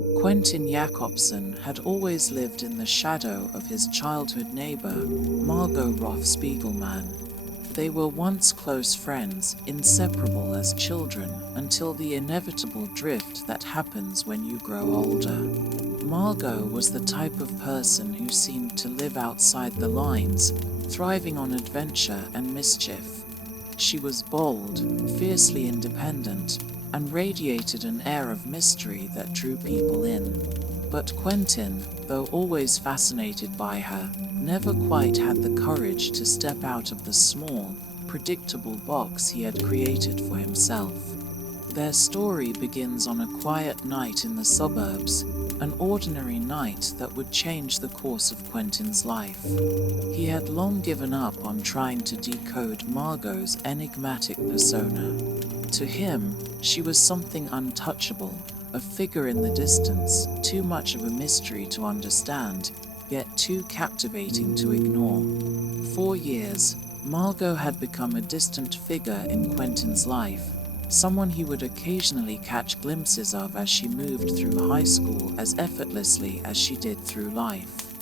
Quentin Jacobsen had always lived in the shadow of his childhood neighbor, Margo Roth Spiegelman. They were once close friends, inseparable as children, until the inevitable drift that happens when you grow older. Margo was the type of person who seemed to live outside the lines, thriving on adventure and mischief. She was bold, fiercely independent, and radiated an air of mystery that drew people in. But Quentin, though always fascinated by her, never quite had the courage to step out of the small, predictable box he had created for himself. Their story begins on a quiet night in the suburbs, an ordinary night that would change the course of Quentin's life. He had long given up on trying to decode Margot's enigmatic persona. To him, she was something untouchable, a figure in the distance, too much of a mystery to understand, yet too captivating to ignore. For years, Margo had become a distant figure in Quentin's life, someone he would occasionally catch glimpses of as she moved through high school as effortlessly as she did through life.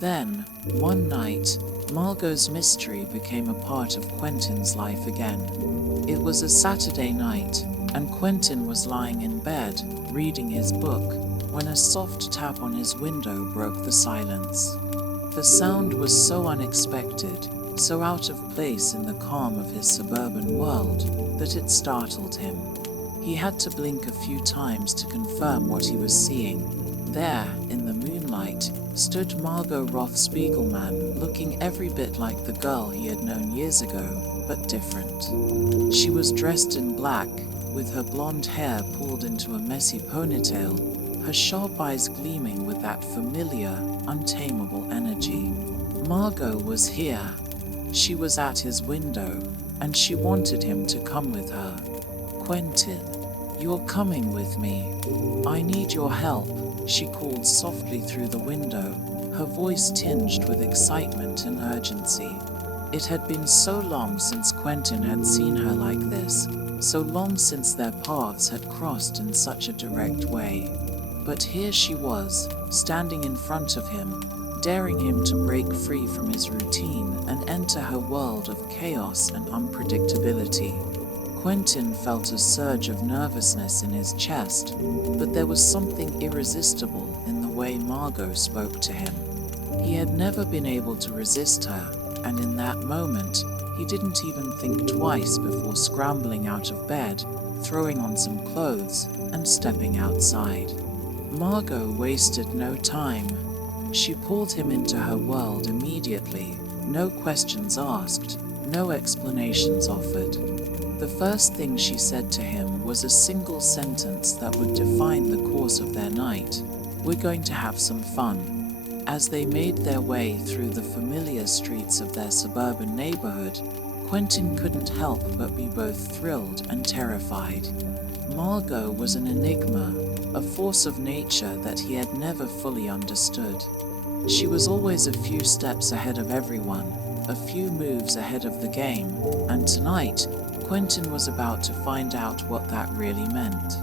Then, one night, Margot's mystery became a part of Quentin's life again. It was a Saturday night, and Quentin was lying in bed, reading his book, when a soft tap on his window broke the silence. The sound was so unexpected, so out of place in the calm of his suburban world, that it startled him. He had to blink a few times to confirm what he was seeing. There, in the moonlight, stood Margo Roth Spiegelman, looking every bit like the girl he had known years ago, but different. She was dressed in black, with her blonde hair pulled into a messy ponytail, her sharp eyes gleaming with that familiar, untamable energy. Margo was here. She was at his window, and she wanted him to come with her. "Quentin, you're coming with me. I need your help," she called softly through the window, her voice tinged with excitement and urgency. It had been so long since Quentin had seen her like this, so long since their paths had crossed in such a direct way. But here she was, standing in front of him, daring him to break free from his routine and enter her world of chaos and unpredictability. Quentin felt a surge of nervousness in his chest, but there was something irresistible in the way Margo spoke to him. He had never been able to resist her, and in that moment, he didn't even think twice before scrambling out of bed, throwing on some clothes, and stepping outside. Margo wasted no time. She pulled him into her world immediately, no questions asked, no explanations offered. The first thing she said to him was a single sentence that would define the course of their night. "We're going to have some fun." As they made their way through the familiar streets of their suburban neighborhood, Quentin couldn't help but be both thrilled and terrified. Margo was an enigma, a force of nature that he had never fully understood. She was always a few steps ahead of everyone, a few moves ahead of the game, and tonight, Quentin was about to find out what that really meant.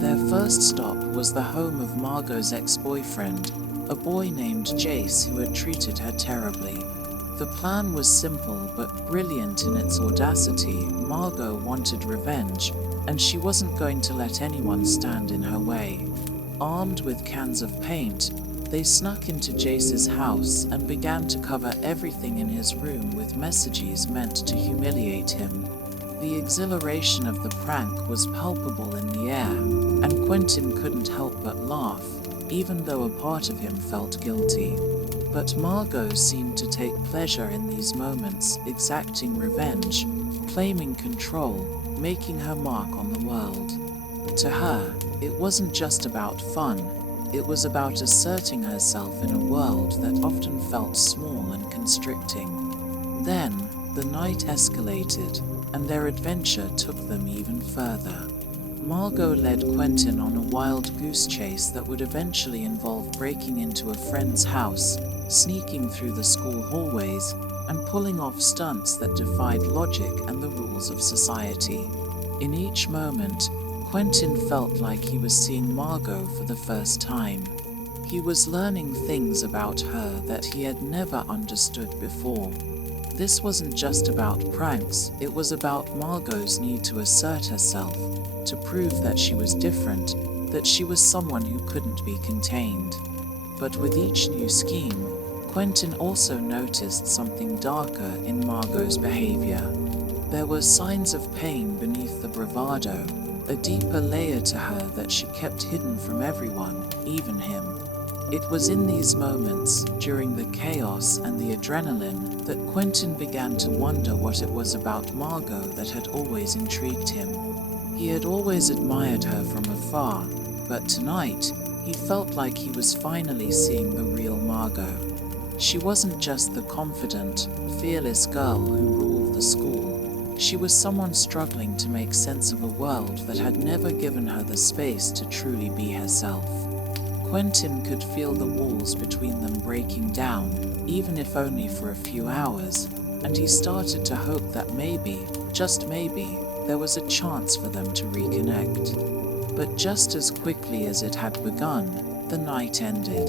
Their first stop was the home of Margo's ex-boyfriend, a boy named Jace who had treated her terribly. The plan was simple but brilliant in its audacity. Margo wanted revenge, and she wasn't going to let anyone stand in her way. Armed with cans of paint, they snuck into Jace's house and began to cover everything in his room with messages meant to humiliate him. The exhilaration of the prank was palpable in the air, and Quentin couldn't help but laugh, even though a part of him felt guilty. But Margo seemed to take pleasure in these moments, exacting revenge, claiming control, making her mark on the world. To her, it wasn't just about fun, it was about asserting herself in a world that often felt small and constricting. Then, the night escalated, and their adventure took them even further. Margo led Quentin on a wild goose chase that would eventually involve breaking into a friend's house, sneaking through the school hallways, and pulling off stunts that defied logic and the rules of society. In each moment, Quentin felt like he was seeing Margo for the first time. He was learning things about her that he had never understood before. This wasn't just about pranks, it was about Margo's need to assert herself, to prove that she was different, that she was someone who couldn't be contained. But with each new scheme, Quentin also noticed something darker in Margo's behavior. There were signs of pain beneath the bravado, a deeper layer to her that she kept hidden from everyone, even him. It was in these moments, during the chaos and the adrenaline, that Quentin began to wonder what it was about Margo that had always intrigued him. He had always admired her from afar, but tonight, he felt like he was finally seeing the real Margo. She wasn't just the confident, fearless girl who ruled the school. She was someone struggling to make sense of a world that had never given her the space to truly be herself. Quentin could feel the walls between them breaking down, even if only for a few hours, and he started to hope that maybe, just maybe, there was a chance for them to reconnect. But just as quickly as it had begun, the night ended.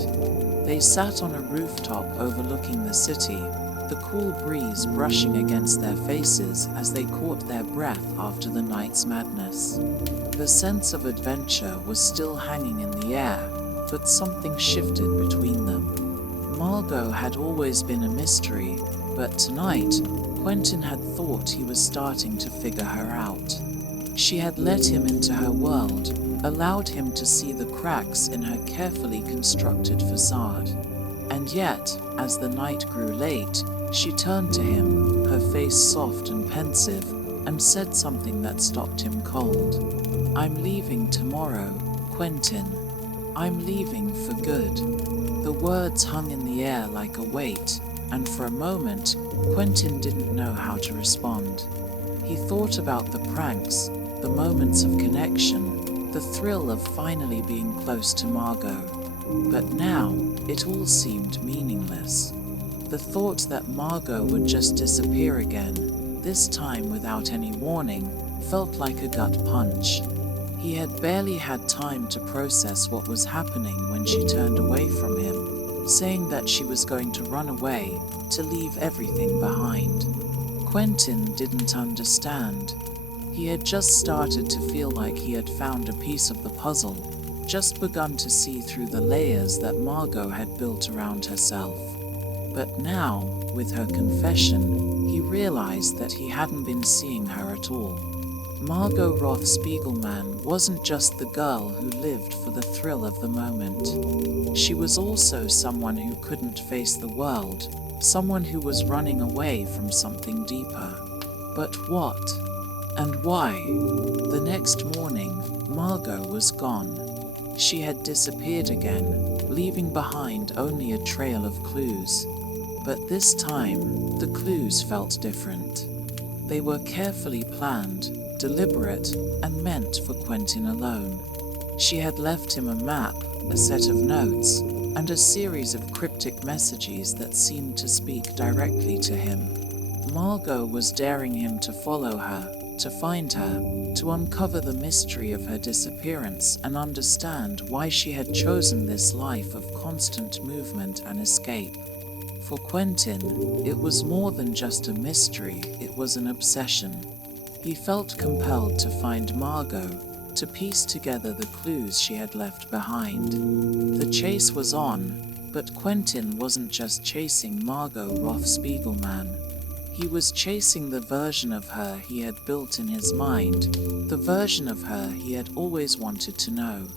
They sat on a rooftop overlooking the city, the cool breeze brushing against their faces as they caught their breath after the night's madness. The sense of adventure was still hanging in the air, but something shifted between them. Margo had always been a mystery, but tonight, Quentin had thought he was starting to figure her out. She had let him into her world, allowed him to see the cracks in her carefully constructed facade. And yet, as the night grew late, she turned to him, her face soft and pensive, and said something that stopped him cold. "I'm leaving tomorrow, Quentin. I'm leaving for good." The words hung in the air like a weight, and for a moment, Quentin didn't know how to respond. He thought about the pranks, the moments of connection, the thrill of finally being close to Margo. But now, it all seemed meaningless. The thought that Margo would just disappear again, this time without any warning, felt like a gut punch. He had barely had time to process what was happening when she turned away from him, saying that she was going to run away, to leave everything behind. Quentin didn't understand. He had just started to feel like he had found a piece of the puzzle, just begun to see through the layers that Margo had built around herself. But now, with her confession, he realized that he hadn't been seeing her at all. Margo Roth Spiegelman wasn't just the girl who lived for the thrill of the moment. She was also someone who couldn't face the world, someone who was running away from something deeper. But what? And why? The next morning, Margo was gone. She had disappeared again, leaving behind only a trail of clues. But this time, the clues felt different. They were carefully planned, deliberate, and meant for Quentin alone. She had left him a map, a set of notes, and a series of cryptic messages that seemed to speak directly to him. Margo was daring him to follow her, to find her, to uncover the mystery of her disappearance and understand why she had chosen this life of constant movement and escape. For Quentin, it was more than just a mystery, it was an obsession. He felt compelled to find Margo, to piece together the clues she had left behind. The chase was on, but Quentin wasn't just chasing Margo Roth Spiegelman. He was chasing the version of her he had built in his mind, the version of her he had always wanted to know.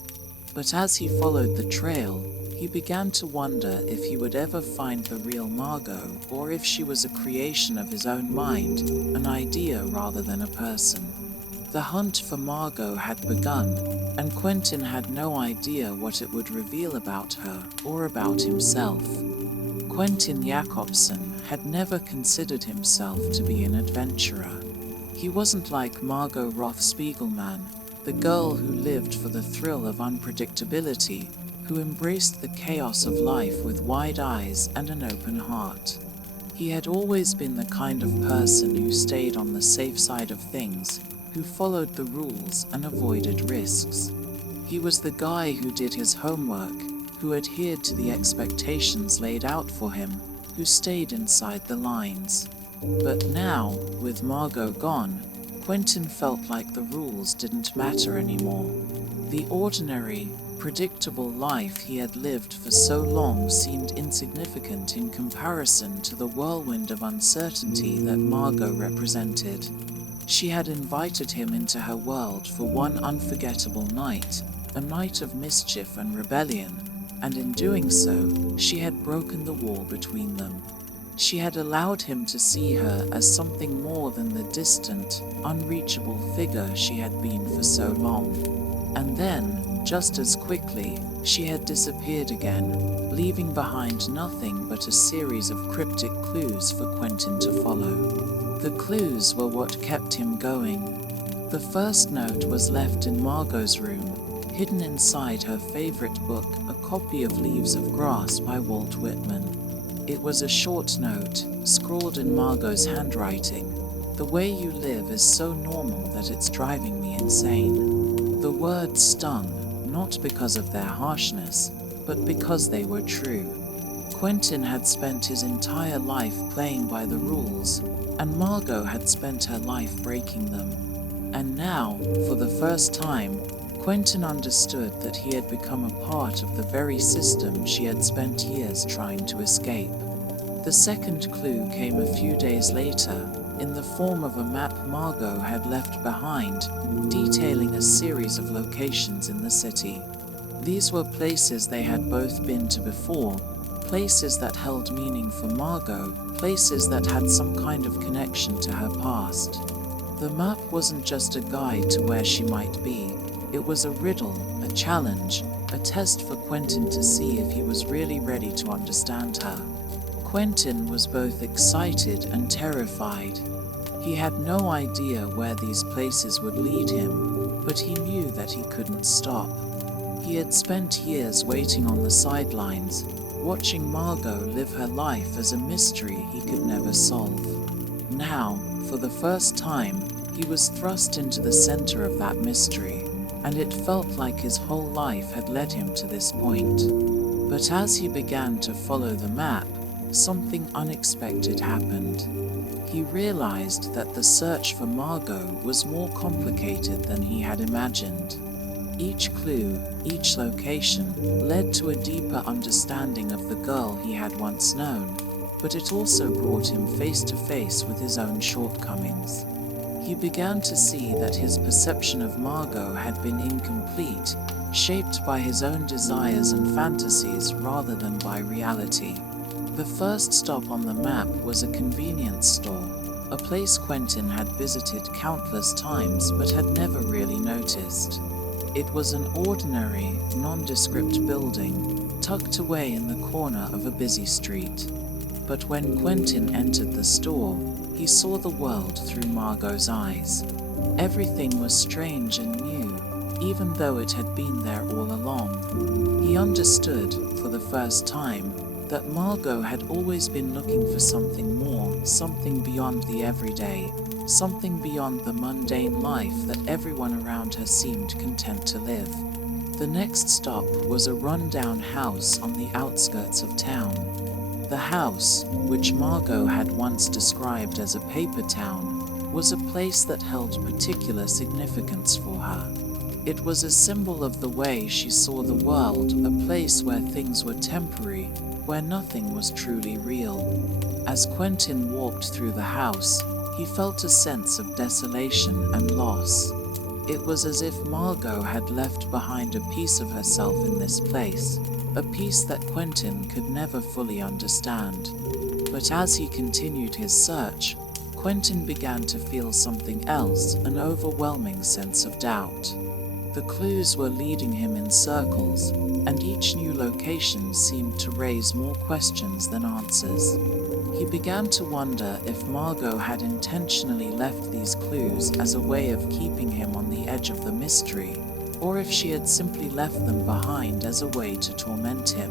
But as he followed the trail, he began to wonder if he would ever find the real Margo, or if she was a creation of his own mind, an idea rather than a person. The hunt for Margo had begun, and Quentin had no idea what it would reveal about her or about himself. Quentin Jacobsen had never considered himself to be an adventurer. He wasn't like Margo Roth Spiegelman, the girl who lived for the thrill of unpredictability, who embraced the chaos of life with wide eyes and an open heart. He had always been the kind of person who stayed on the safe side of things, who followed the rules and avoided risks. He was the guy who did his homework, who adhered to the expectations laid out for him, who stayed inside the lines. But now, with Margo gone, Quentin felt like the rules didn't matter anymore. The ordinary, predictable life he had lived for so long seemed insignificant in comparison to the whirlwind of uncertainty that Margo represented. She had invited him into her world for one unforgettable night, a night of mischief and rebellion, and in doing so, she had broken the wall between them. She had allowed him to see her as something more than the distant, unreachable figure she had been for so long. And then, just as quickly, she had disappeared again, leaving behind nothing but a series of cryptic clues for Quentin to follow. The clues were what kept him going. The first note was left in Margo's room, hidden inside her favorite book, a copy of Leaves of Grass by Walt Whitman. It was a short note, scrawled in Margo's handwriting. "The way you live is so normal that it's driving me insane." The words stung, not because of their harshness, but because they were true. Quentin had spent his entire life playing by the rules, and Margo had spent her life breaking them. And now, for the first time, Quentin understood that he had become a part of the very system she had spent years trying to escape. The second clue came a few days later, in the form of a map Margo had left behind, detailing a series of locations in the city. These were places they had both been to before, places that held meaning for Margo, places that had some kind of connection to her past. The map wasn't just a guide to where she might be. It was a riddle, a challenge, a test for Quentin to see if he was really ready to understand her. Quentin was both excited and terrified. He had no idea where these places would lead him, but he knew that he couldn't stop. He had spent years waiting on the sidelines, watching Margo live her life as a mystery he could never solve. Now, for the first time, he was thrust into the center of that mystery, and it felt like his whole life had led him to this point. But as he began to follow the map, something unexpected happened. He realized that the search for Margo was more complicated than he had imagined. Each clue, each location, led to a deeper understanding of the girl he had once known, but it also brought him face to face with his own shortcomings. He began to see that his perception of Margo had been incomplete, shaped by his own desires and fantasies rather than by reality. The first stop on the map was a convenience store, a place Quentin had visited countless times but had never really noticed. It was an ordinary, nondescript building, tucked away in the corner of a busy street. But when Quentin entered the store, he saw the world through Margo's eyes. Everything was strange and new, even though it had been there all along. He understood, for the first time, that Margo had always been looking for something more, something beyond the everyday, something beyond the mundane life that everyone around her seemed content to live. The next stop was a rundown house on the outskirts of town. The house, which Margo had once described as a paper town, was a place that held particular significance for her. It was a symbol of the way she saw the world, a place where things were temporary, where nothing was truly real. As Quentin walked through the house, he felt a sense of desolation and loss. It was as if Margo had left behind a piece of herself in this place, a piece that Quentin could never fully understand. But as he continued his search, Quentin began to feel something else, an overwhelming sense of doubt. The clues were leading him in circles, and each new location seemed to raise more questions than answers. He began to wonder if Margo had intentionally left these clues as a way of keeping him on the edge of the mystery, or if she had simply left them behind as a way to torment him.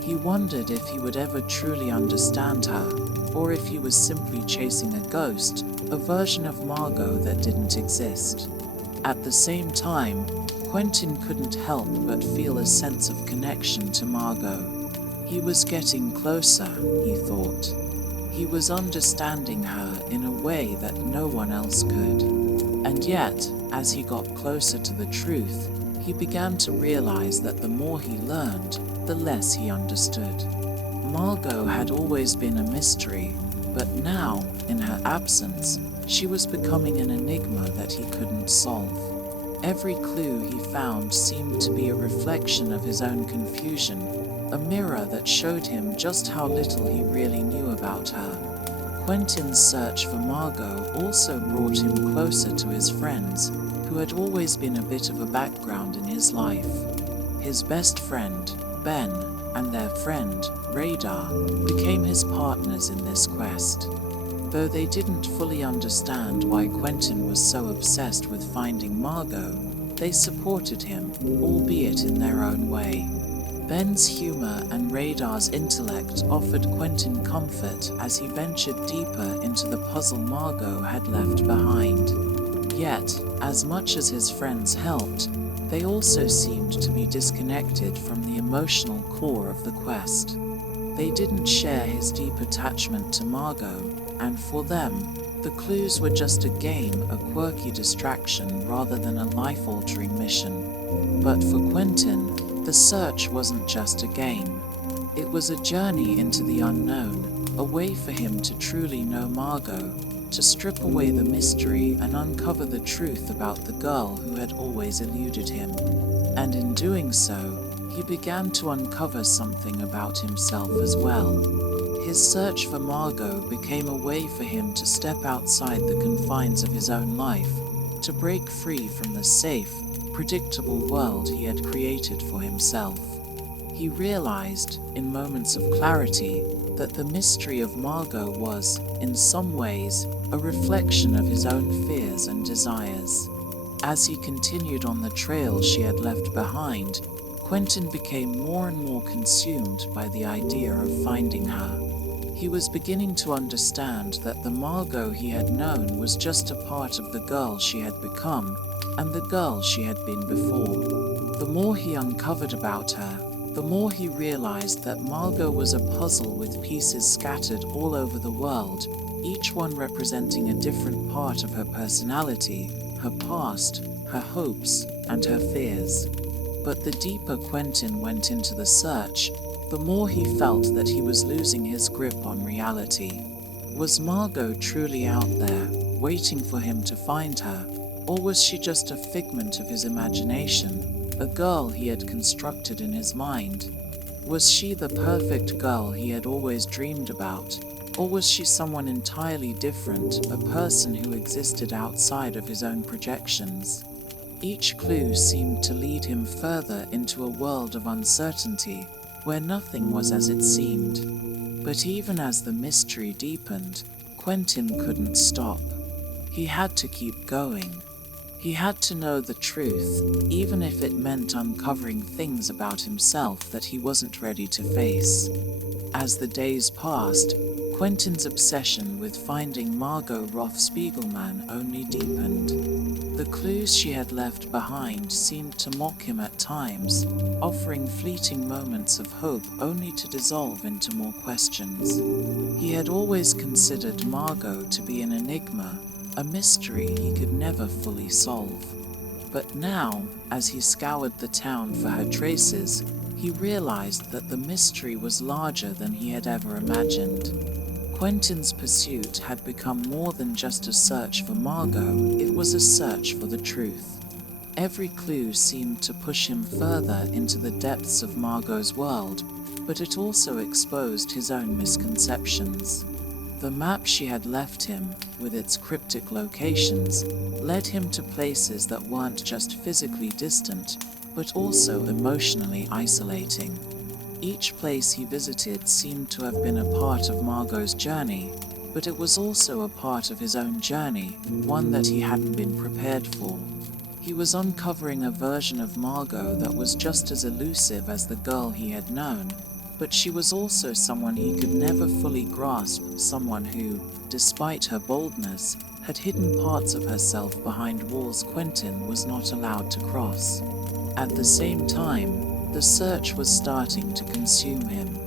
He wondered if he would ever truly understand her, or if he was simply chasing a ghost, a version of Margo that didn't exist. At the same time, Quentin couldn't help but feel a sense of connection to Margo. He was getting closer, he thought. He was understanding her in a way that no one else could. And yet, as he got closer to the truth, he began to realize that the more he learned, the less he understood. Margo had always been a mystery, but now, in her absence, she was becoming an enigma that he couldn't solve. Every clue he found seemed to be a reflection of his own confusion, a mirror that showed him just how little he really knew about her. Quentin's search for Margo also brought him closer to his friends, who had always been a bit of a background in his life. His best friend, Ben, and their friend, Radar, became his partners in this quest. Though they didn't fully understand why Quentin was so obsessed with finding Margo, they supported him, albeit in their own way. Ben's humor and Radar's intellect offered Quentin comfort as he ventured deeper into the puzzle Margo had left behind. Yet, as much as his friends helped, they also seemed to be disconnected from the emotional core of the quest. They didn't share his deep attachment to Margo, and for them, the clues were just a game, a quirky distraction rather than a life-altering mission. But for Quentin, the search wasn't just a game. It was a journey into the unknown, a way for him to truly know Margo, to strip away the mystery and uncover the truth about the girl who had always eluded him. And in doing so, he began to uncover something about himself as well. His search for Margo became a way for him to step outside the confines of his own life, to break free from the safe, predictable world he had created for himself. He realized, in moments of clarity, that the mystery of Margo was, in some ways, a reflection of his own fears and desires. As he continued on the trail she had left behind, Quentin became more and more consumed by the idea of finding her. He was beginning to understand that the Margo he had known was just a part of the girl she had become and the girl she had been before. The more he uncovered about her, the more he realized that Margo was a puzzle with pieces scattered all over the world, each one representing a different part of her personality, her past, her hopes, and her fears. But the deeper Quentin went into the search, the more he felt that he was losing his grip on reality. Was Margo truly out there, waiting for him to find her, or was she just a figment of his imagination, a girl he had constructed in his mind? Was she the perfect girl he had always dreamed about, or was she someone entirely different, a person who existed outside of his own projections? Each clue seemed to lead him further into a world of uncertainty, where nothing was as it seemed. But even as the mystery deepened, Quentin couldn't stop. He had to keep going. He had to know the truth, even if it meant uncovering things about himself that he wasn't ready to face. As the days passed, Quentin's obsession with finding Margo Roth Spiegelman only deepened. The clues she had left behind seemed to mock him at times, offering fleeting moments of hope only to dissolve into more questions. He had always considered Margo to be an enigma, a mystery he could never fully solve. But now, as he scoured the town for her traces, he realized that the mystery was larger than he had ever imagined. Quentin's pursuit had become more than just a search for Margo, it was a search for the truth. Every clue seemed to push him further into the depths of Margo's world, but it also exposed his own misconceptions. The map she had left him, with its cryptic locations, led him to places that weren't just physically distant, but also emotionally isolating. Each place he visited seemed to have been a part of Margo's journey, but it was also a part of his own journey, one that he hadn't been prepared for. He was uncovering a version of Margo that was just as elusive as the girl he had known, But she was also someone he could never fully grasp, someone who, despite her boldness, had hidden parts of herself behind walls Quentin was not allowed to cross. At the same time, the search was starting to consume him.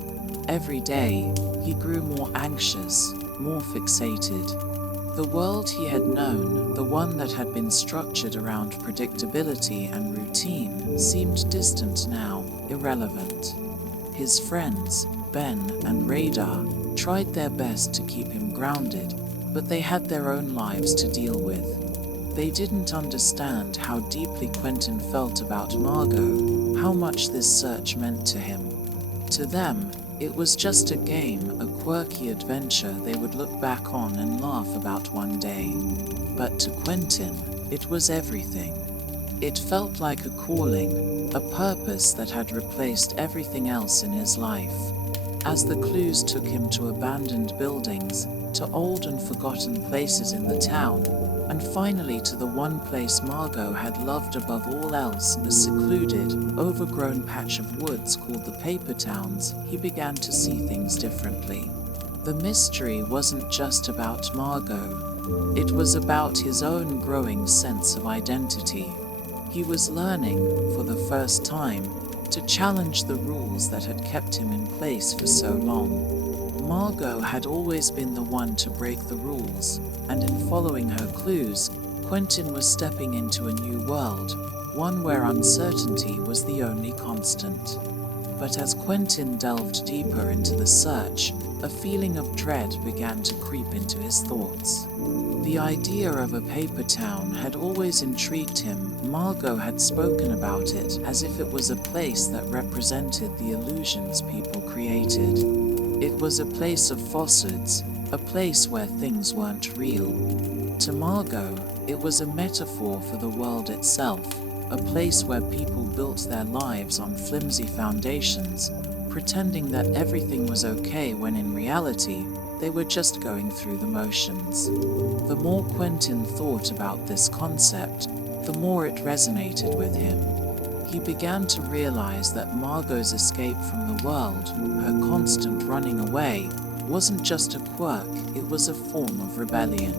Every day, he grew more anxious, more fixated. The world he had known, the one that had been structured around predictability and routine, seemed distant now, irrelevant. His friends, Ben and Radar, tried their best to keep him grounded, but they had their own lives to deal with. They didn't understand how deeply Quentin felt about Margo, how much this search meant to him. To them, it was just a game, a quirky adventure they would look back on and laugh about one day. But to Quentin, it was everything. It felt like a calling, a purpose that had replaced everything else in his life. As the clues took him to abandoned buildings, to old and forgotten places in the town, and finally to the one place Margo had loved above all else, a secluded, overgrown patch of woods called the Paper Towns, he began to see things differently. The mystery wasn't just about Margo. It was about his own growing sense of identity. He was learning, for the first time, to challenge the rules that had kept him in place for so long. Margo had always been the one to break the rules, and in following her clues, Quentin was stepping into a new world, one where uncertainty was the only constant. But as Quentin delved deeper into the search, a feeling of dread began to creep into his thoughts. The idea of a paper town had always intrigued him. Margo had spoken about it as if it was a place that represented the illusions people created. It was a place of falsehoods, a place where things weren't real. To Margo, it was a metaphor for the world itself, a place where people built their lives on flimsy foundations, pretending that everything was okay when in reality, they were just going through the motions. The more Quentin thought about this concept, the more it resonated with him. He began to realize that Margo's escape from the world, her constant running away, wasn't just a quirk, it was a form of rebellion.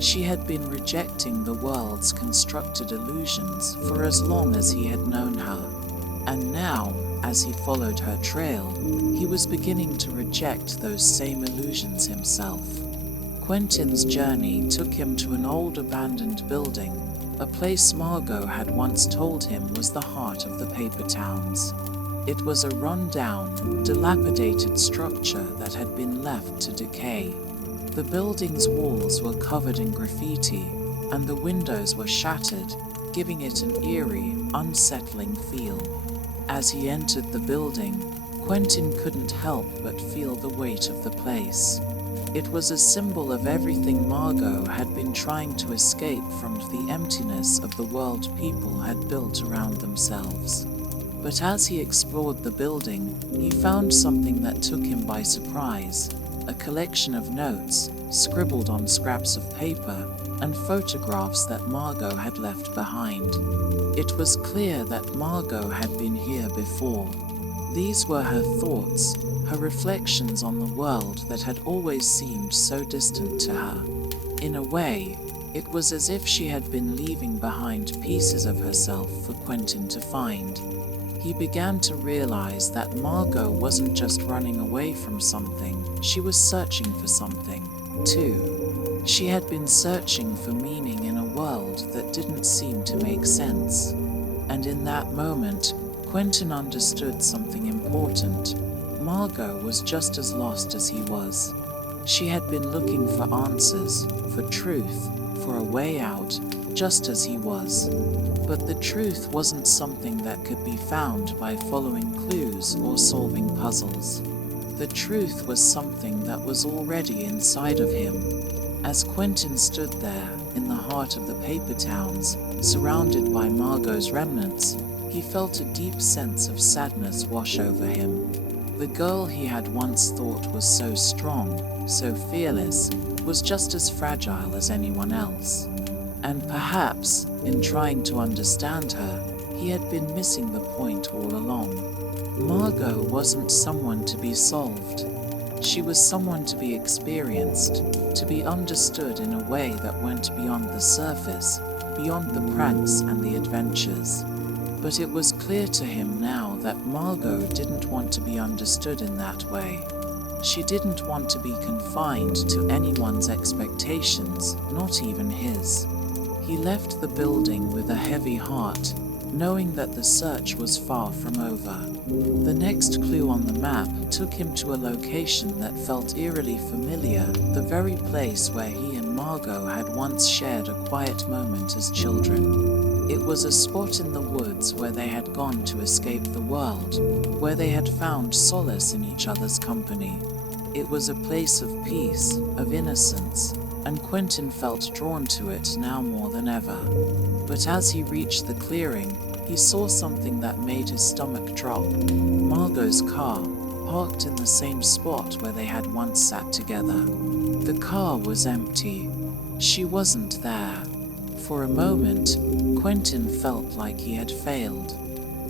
She had been rejecting the world's constructed illusions for as long as he had known her. And now, as he followed her trail, he was beginning to reject those same illusions himself. Quentin's journey took him to an old abandoned building, a place Margo had once told him was the heart of the Paper Towns. It was a run-down, dilapidated structure that had been left to decay. The building's walls were covered in graffiti, and the windows were shattered, giving it an eerie, unsettling feel. As he entered the building, Quentin couldn't help but feel the weight of the place. It was a symbol of everything Margo had been trying to escape from, the emptiness of the world people had built around themselves. But as he explored the building, he found something that took him by surprise, a collection of notes, scribbled on scraps of paper, and photographs that Margo had left behind. It was clear that Margo had been here before. These were her thoughts, her reflections on the world that had always seemed so distant to her. In a way, it was as if she had been leaving behind pieces of herself for Quentin to find. He began to realize that Margo wasn't just running away from something, she was searching for something, too. She had been searching for meaning in a world that didn't seem to make sense. And in that moment, Quentin understood something important. Margo was just as lost as he was. She had been looking for answers, for truth, for a way out, just as he was. But the truth wasn't something that could be found by following clues or solving puzzles. The truth was something that was already inside of him. As Quentin stood there, in the heart of the Paper Towns, surrounded by Margo's remnants, he felt a deep sense of sadness wash over him. The girl he had once thought was so strong, so fearless, was just as fragile as anyone else. And perhaps, in trying to understand her, he had been missing the point all along. Margo wasn't someone to be solved. She was someone to be experienced, to be understood in a way that went beyond the surface, beyond the pranks and the adventures. But it was clear to him now that Margo didn't want to be understood in that way. She didn't want to be confined to anyone's expectations, not even his. He left the building with a heavy heart, knowing that the search was far from over. The next clue on the map took him to a location that felt eerily familiar, the very place where he and Margo had once shared a quiet moment as children. It was a spot in the woods where they had gone to escape the world, where they had found solace in each other's company. It was a place of peace, of innocence, and Quentin felt drawn to it now more than ever. But as he reached the clearing, he saw something that made his stomach drop. Margo's car, parked in the same spot where they had once sat together. The car was empty. She wasn't there. For a moment, Quentin felt like he had failed.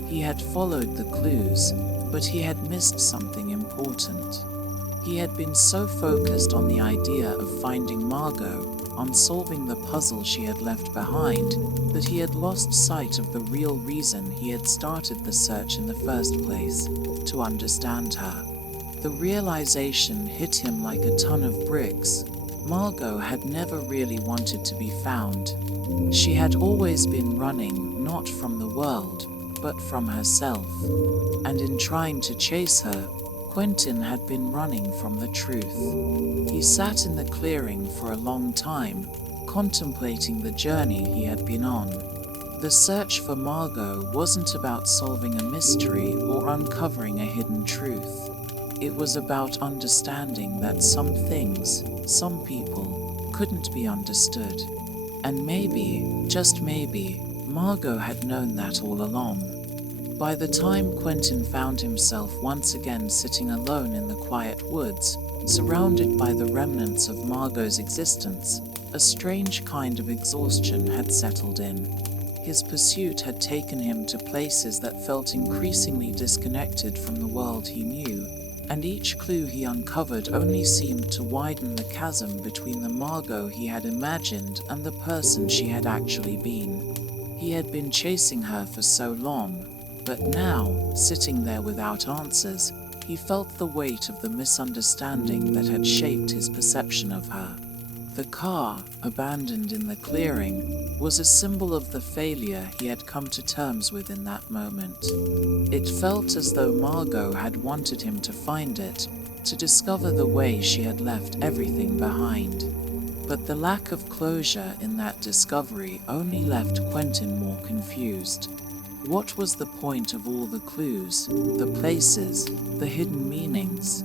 He had followed the clues, but he had missed something important. He had been so focused on the idea of finding Margo, on solving the puzzle she had left behind, that he had lost sight of the real reason he had started the search in the first place, to understand her. The realization hit him like a ton of bricks. Margo had never really wanted to be found. She had always been running, not from the world, but from herself. And in trying to chase her, Quentin had been running from the truth. He sat in the clearing for a long time, contemplating the journey he had been on. The search for Margo wasn't about solving a mystery or uncovering a hidden truth. It was about understanding that some things, some people, couldn't be understood. And maybe, just maybe, Margo had known that all along. By the time Quentin found himself once again sitting alone in the quiet woods, surrounded by the remnants of Margo's existence, a strange kind of exhaustion had settled in. His pursuit had taken him to places that felt increasingly disconnected from the world he knew, and each clue he uncovered only seemed to widen the chasm between the Margo he had imagined and the person she had actually been. He had been chasing her for so long, but now, sitting there without answers, he felt the weight of the misunderstanding that had shaped his perception of her. The car, abandoned in the clearing, was a symbol of the failure he had come to terms with in that moment. It felt as though Margo had wanted him to find it, to discover the way she had left everything behind. But the lack of closure in that discovery only left Quentin more confused. What was the point of all the clues, the places, the hidden meanings?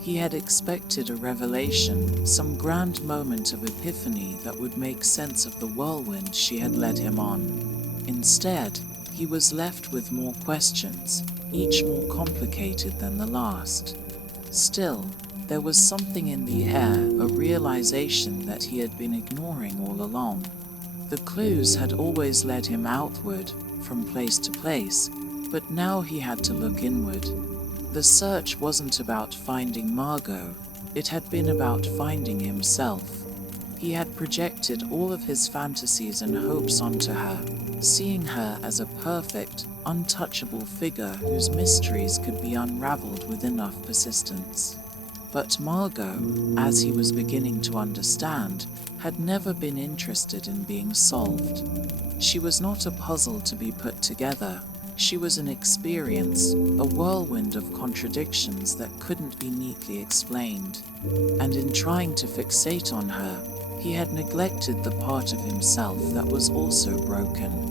He had expected a revelation, some grand moment of epiphany that would make sense of the whirlwind she had led him on. Instead, he was left with more questions, each more complicated than the last. Still, there was something in the air, a realization that he had been ignoring all along. The clues had always led him outward, from place to place, but now he had to look inward. The search wasn't about finding Margo, it had been about finding himself. He had projected all of his fantasies and hopes onto her, seeing her as a perfect, untouchable figure whose mysteries could be unraveled with enough persistence. But Margo, as he was beginning to understand, had never been interested in being solved. She was not a puzzle to be put together. She was an experience, a whirlwind of contradictions that couldn't be neatly explained. And in trying to fixate on her, he had neglected the part of himself that was also broken.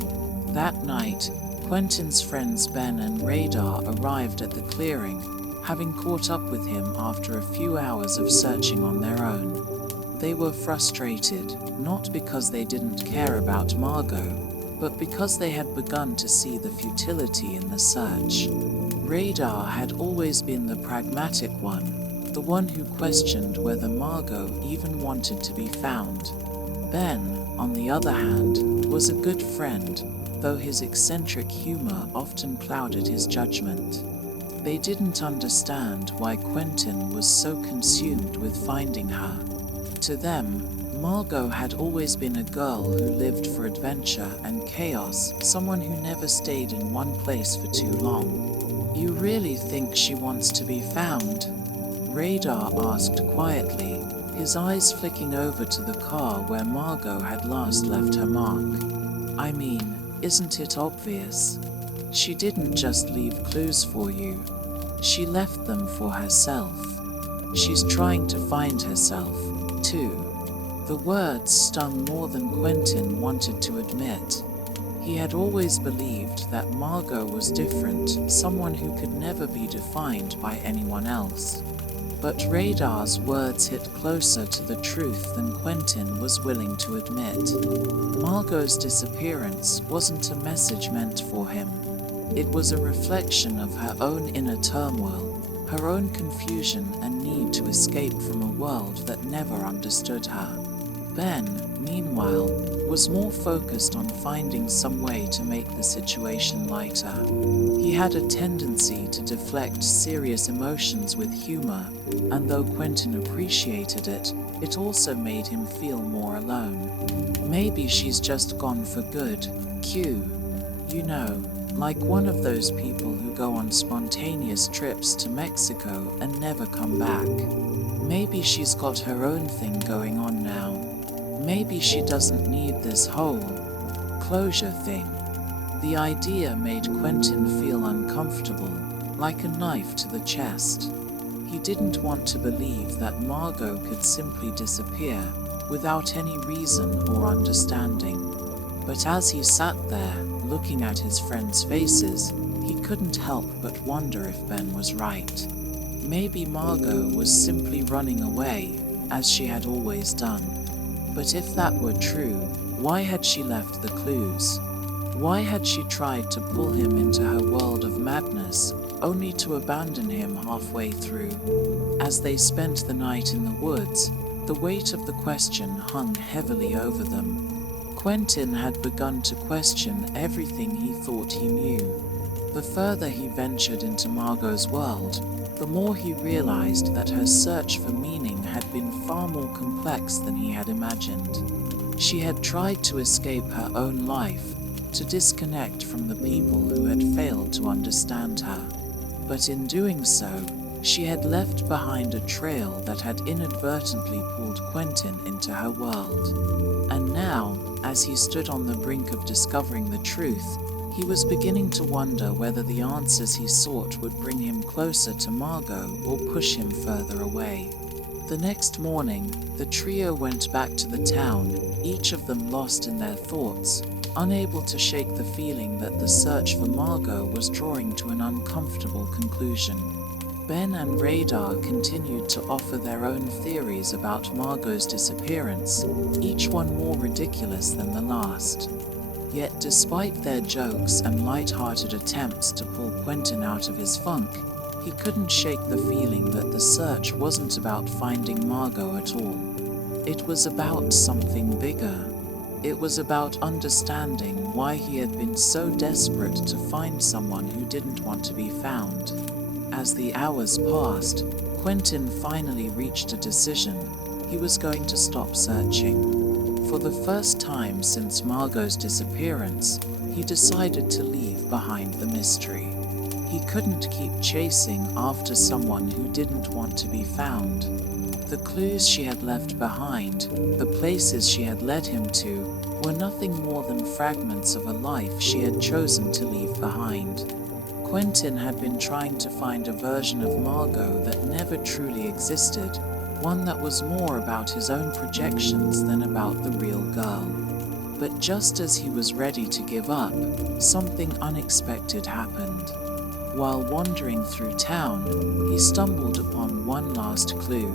That night, Quentin's friends Ben and Radar arrived at the clearing, having caught up with him after a few hours of searching on their own. They were frustrated, not because they didn't care about Margo, but because they had begun to see the futility in the search. Radar had always been the pragmatic one, the one who questioned whether Margo even wanted to be found. Ben, on the other hand, was a good friend, though his eccentric humor often clouded his judgment. They didn't understand why Quentin was so consumed with finding her. To them, Margo had always been a girl who lived for adventure and chaos, someone who never stayed in one place for too long. "You really think she wants to be found?" Radar asked quietly, his eyes flicking over to the car where Margo had last left her mark. "I mean, isn't it obvious? She didn't just leave clues for you. She left them for herself. She's trying to find herself, too." The words stung more than Quentin wanted to admit. He had always believed that Margo was different, someone who could never be defined by anyone else. But Radar's words hit closer to the truth than Quentin was willing to admit. Margo's disappearance wasn't a message meant for him. It was a reflection of her own inner turmoil, her own confusion and need to escape from a world that never understood her. Ben, meanwhile, was more focused on finding some way to make the situation lighter. He had a tendency to deflect serious emotions with humor, and though Quentin appreciated it, it also made him feel more alone. "Maybe she's just gone for good, Q. You know, like one of those people who go on spontaneous trips to Mexico and never come back. Maybe she's got her own thing going on now. Maybe she doesn't need this whole closure thing." The idea made Quentin feel uncomfortable, like a knife to the chest. He didn't want to believe that Margo could simply disappear without any reason or understanding. But as he sat there, looking at his friends' faces, he couldn't help but wonder if Ben was right. Maybe Margo was simply running away, as she had always done. But if that were true, why had she left the clues? Why had she tried to pull him into her world of madness, only to abandon him halfway through? As they spent the night in the woods, the weight of the question hung heavily over them. Quentin had begun to question everything he thought he knew. The further he ventured into Margo's world, the more he realized that her search for meaning had been far more complex than he had imagined. She had tried to escape her own life, to disconnect from the people who had failed to understand her. But in doing so, she had left behind a trail that had inadvertently pulled Quentin into her world. And now, as he stood on the brink of discovering the truth, he was beginning to wonder whether the answers he sought would bring him closer to Margo or push him further away. The next morning, the trio went back to the town, each of them lost in their thoughts, unable to shake the feeling that the search for Margo was drawing to an uncomfortable conclusion. Ben and Radar continued to offer their own theories about Margo's disappearance, each one more ridiculous than the last. Yet despite their jokes and light-hearted attempts to pull Quentin out of his funk, he couldn't shake the feeling that the search wasn't about finding Margo at all. It was about something bigger. It was about understanding why he had been so desperate to find someone who didn't want to be found. As the hours passed, Quentin finally reached a decision. He was going to stop searching. For the first time since Margo's disappearance, he decided to leave behind the mystery. He couldn't keep chasing after someone who didn't want to be found. The clues she had left behind, the places she had led him to, were nothing more than fragments of a life she had chosen to leave behind. Quentin had been trying to find a version of Margo that never truly existed, one that was more about his own projections than about the real girl. But just as he was ready to give up, something unexpected happened. While wandering through town, he stumbled upon one last clue.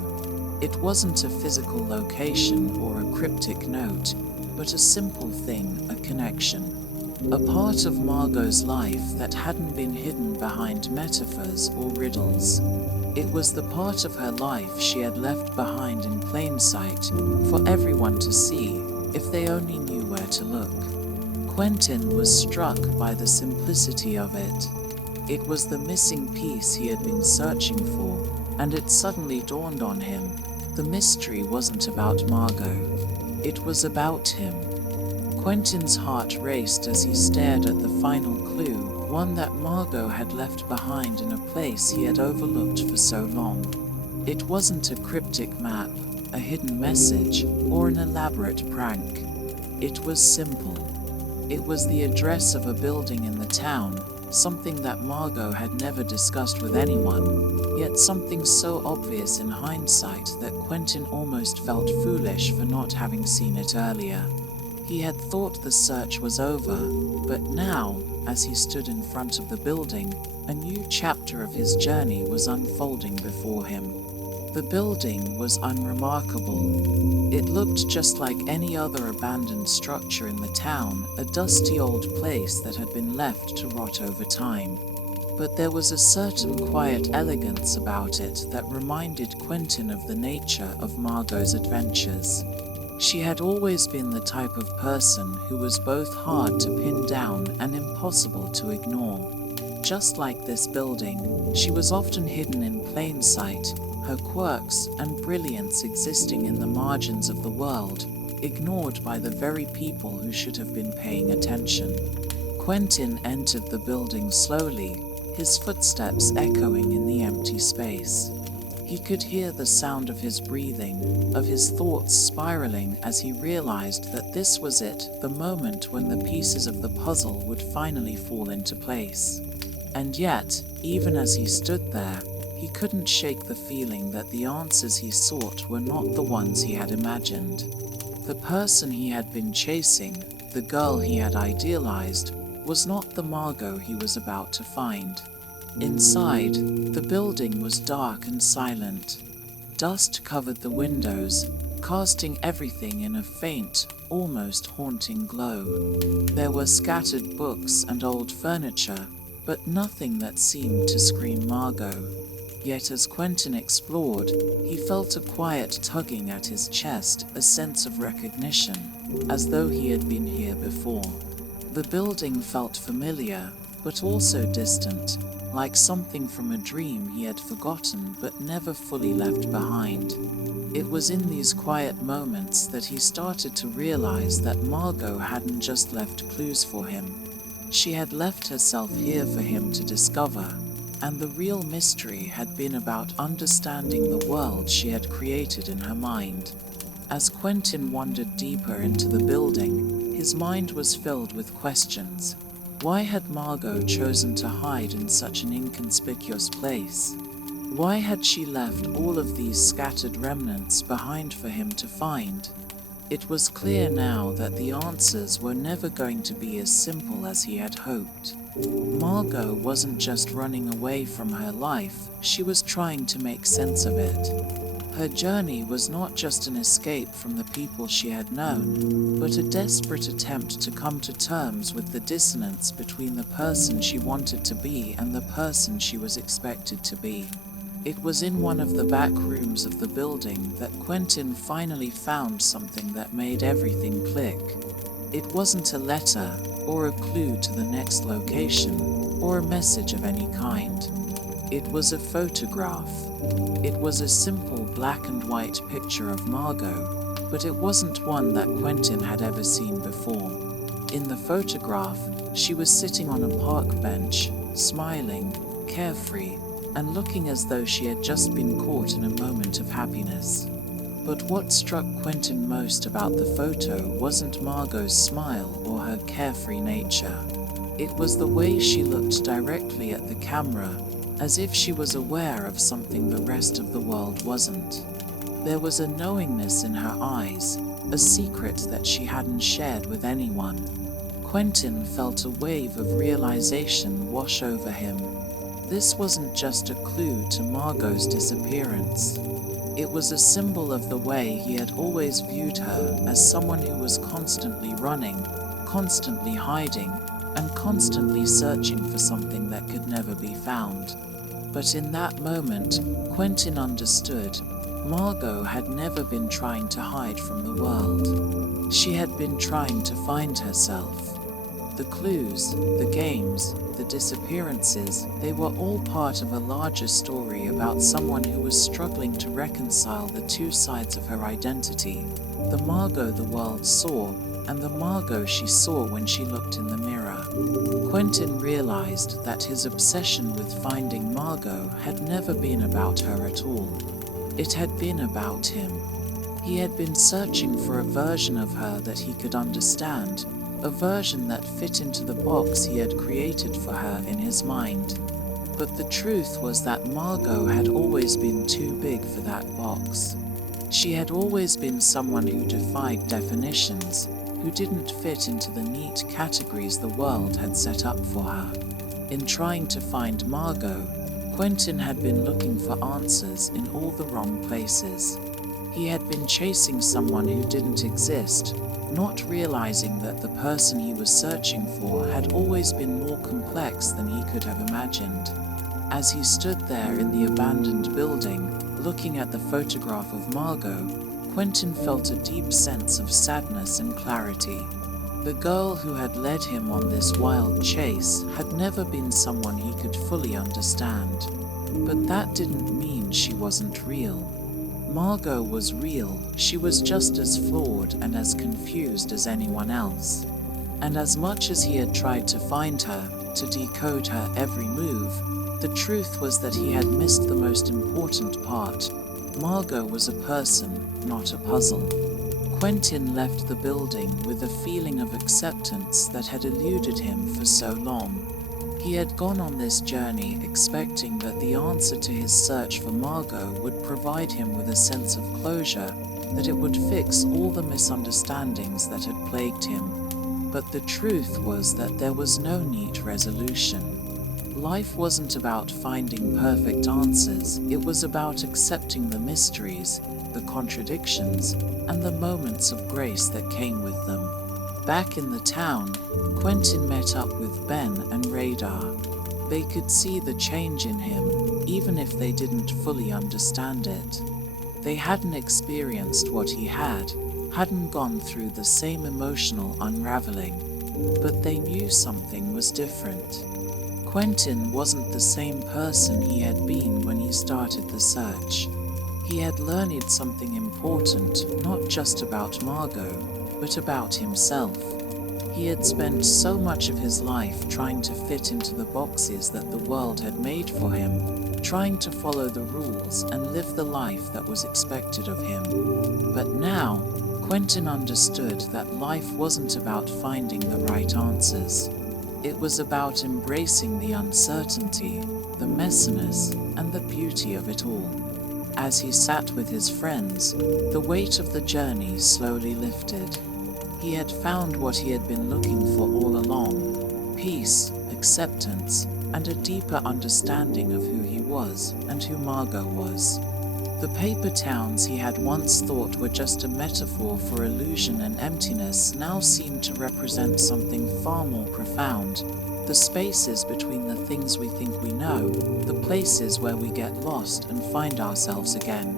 It wasn't a physical location or a cryptic note, but a simple thing, a connection. A part of Margo's life that hadn't been hidden behind metaphors or riddles. It was the part of her life she had left behind in plain sight for everyone to see if they only knew where to look. Quentin was struck by the simplicity of it. It was the missing piece he had been searching for, and it suddenly dawned on him. The mystery wasn't about Margo. It was about him. Quentin's heart raced as he stared at the final clue, one that Margo had left behind in a place he had overlooked for so long. It wasn't a cryptic map, a hidden message, or an elaborate prank. It was simple. It was the address of a building in the town, something that Margo had never discussed with anyone, yet something so obvious in hindsight that Quentin almost felt foolish for not having seen it earlier. He had thought the search was over, but now, as he stood in front of the building, a new chapter of his journey was unfolding before him. The building was unremarkable. It looked just like any other abandoned structure in the town, a dusty old place that had been left to rot over time. But there was a certain quiet elegance about it that reminded Quentin of the nature of Margo's adventures. She had always been the type of person who was both hard to pin down and impossible to ignore. Just like this building, she was often hidden in plain sight, her quirks and brilliance existing in the margins of the world, ignored by the very people who should have been paying attention. Quentin entered the building slowly, his footsteps echoing in the empty space. He could hear the sound of his breathing, of his thoughts spiraling as he realized that this was it, the moment when the pieces of the puzzle would finally fall into place. And yet, even as he stood there, he couldn't shake the feeling that the answers he sought were not the ones he had imagined. The person he had been chasing, the girl he had idealized, was not the Margo he was about to find. Inside, the building was dark and silent. Dust covered the windows, casting everything in a faint, almost haunting glow. There were scattered books and old furniture, but nothing that seemed to scream Margo. Yet as Quentin explored, he felt a quiet tugging at his chest, a sense of recognition, as though he had been here before. The building felt familiar, but also distant, like something from a dream he had forgotten but never fully left behind. It was in these quiet moments that he started to realize that Margo hadn't just left clues for him. She had left herself here for him to discover. And the real mystery had been about understanding the world she had created in her mind. As Quentin wandered deeper into the building, his mind was filled with questions. Why had Margo chosen to hide in such an inconspicuous place? Why had she left all of these scattered remnants behind for him to find? It was clear now that the answers were never going to be as simple as he had hoped. Margo wasn't just running away from her life, she was trying to make sense of it. Her journey was not just an escape from the people she had known, but a desperate attempt to come to terms with the dissonance between the person she wanted to be and the person she was expected to be. It was in one of the back rooms of the building that Quentin finally found something that made everything click. It wasn't a letter, or a clue to the next location, or a message of any kind. It was a photograph. It was a simple black and white picture of Margo, but it wasn't one that Quentin had ever seen before. In the photograph, she was sitting on a park bench, smiling, carefree, and looking as though she had just been caught in a moment of happiness. But what struck Quentin most about the photo wasn't Margo's smile or her carefree nature. It was the way she looked directly at the camera, as if she was aware of something the rest of the world wasn't. There was a knowingness in her eyes, a secret that she hadn't shared with anyone. Quentin felt a wave of realization wash over him. This wasn't just a clue to Margo's disappearance. It was a symbol of the way he had always viewed her, as someone who was constantly running, constantly hiding, and constantly searching for something that could never be found. But in that moment, Quentin understood. Margo had never been trying to hide from the world. She had been trying to find herself. The clues, the games, the disappearances, they were all part of a larger story about someone who was struggling to reconcile the two sides of her identity, the Margo the world saw, and the Margo she saw when she looked in the mirror. Quentin realized that his obsession with finding Margo had never been about her at all. It had been about him. He had been searching for a version of her that he could understand, a version that fit into the box he had created for her in his mind. But the truth was that Margo had always been too big for that box. She had always been someone who defied definitions, who didn't fit into the neat categories the world had set up for her. In trying to find Margo, Quentin had been looking for answers in all the wrong places. He had been chasing someone who didn't exist, not realizing that the person he was searching for had always been more complex than he could have imagined. As he stood there in the abandoned building, looking at the photograph of Margo, Quentin felt a deep sense of sadness and clarity. The girl who had led him on this wild chase had never been someone he could fully understand. But that didn't mean she wasn't real. Margo was real. She was just as flawed and as confused as anyone else. And as much as he had tried to find her, to decode her every move, the truth was that he had missed the most important part. Margo was a person, not a puzzle. Quentin left the building with a feeling of acceptance that had eluded him for so long. He had gone on this journey expecting that the answer to his search for Margo would provide him with a sense of closure, that it would fix all the misunderstandings that had plagued him. But the truth was that there was no neat resolution. Life wasn't about finding perfect answers, it was about accepting the mysteries, the contradictions, and the moments of grace that came with them. Back in the town, Quentin met up with Ben and Radar. They could see the change in him, even if they didn't fully understand it. They hadn't experienced what he hadn't gone through the same emotional unraveling, but they knew something was different. Quentin wasn't the same person he had been when he started the search. He had learned something important, not just about Margo, but about himself. He had spent so much of his life trying to fit into the boxes that the world had made for him, trying to follow the rules and live the life that was expected of him. But now, Quentin understood that life wasn't about finding the right answers. It was about embracing the uncertainty, the messiness, and the beauty of it all. As he sat with his friends, the weight of the journey slowly lifted. He had found what he had been looking for all along: peace, acceptance, and a deeper understanding of who he was and who Margo was. The paper towns he had once thought were just a metaphor for illusion and emptiness now seemed to represent something far more profound. The spaces between the things we think we know, the places where we get lost and find ourselves again.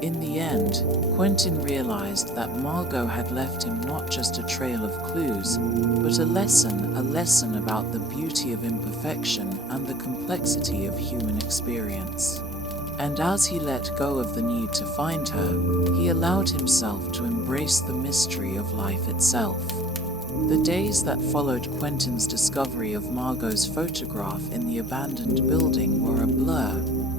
In the end, Quentin realized that Margo had left him not just a trail of clues, but a lesson about the beauty of imperfection and the complexity of human experience. And as he let go of the need to find her, he allowed himself to embrace the mystery of life itself. The days that followed Quentin's discovery of Margo's photograph in the abandoned building were a blur,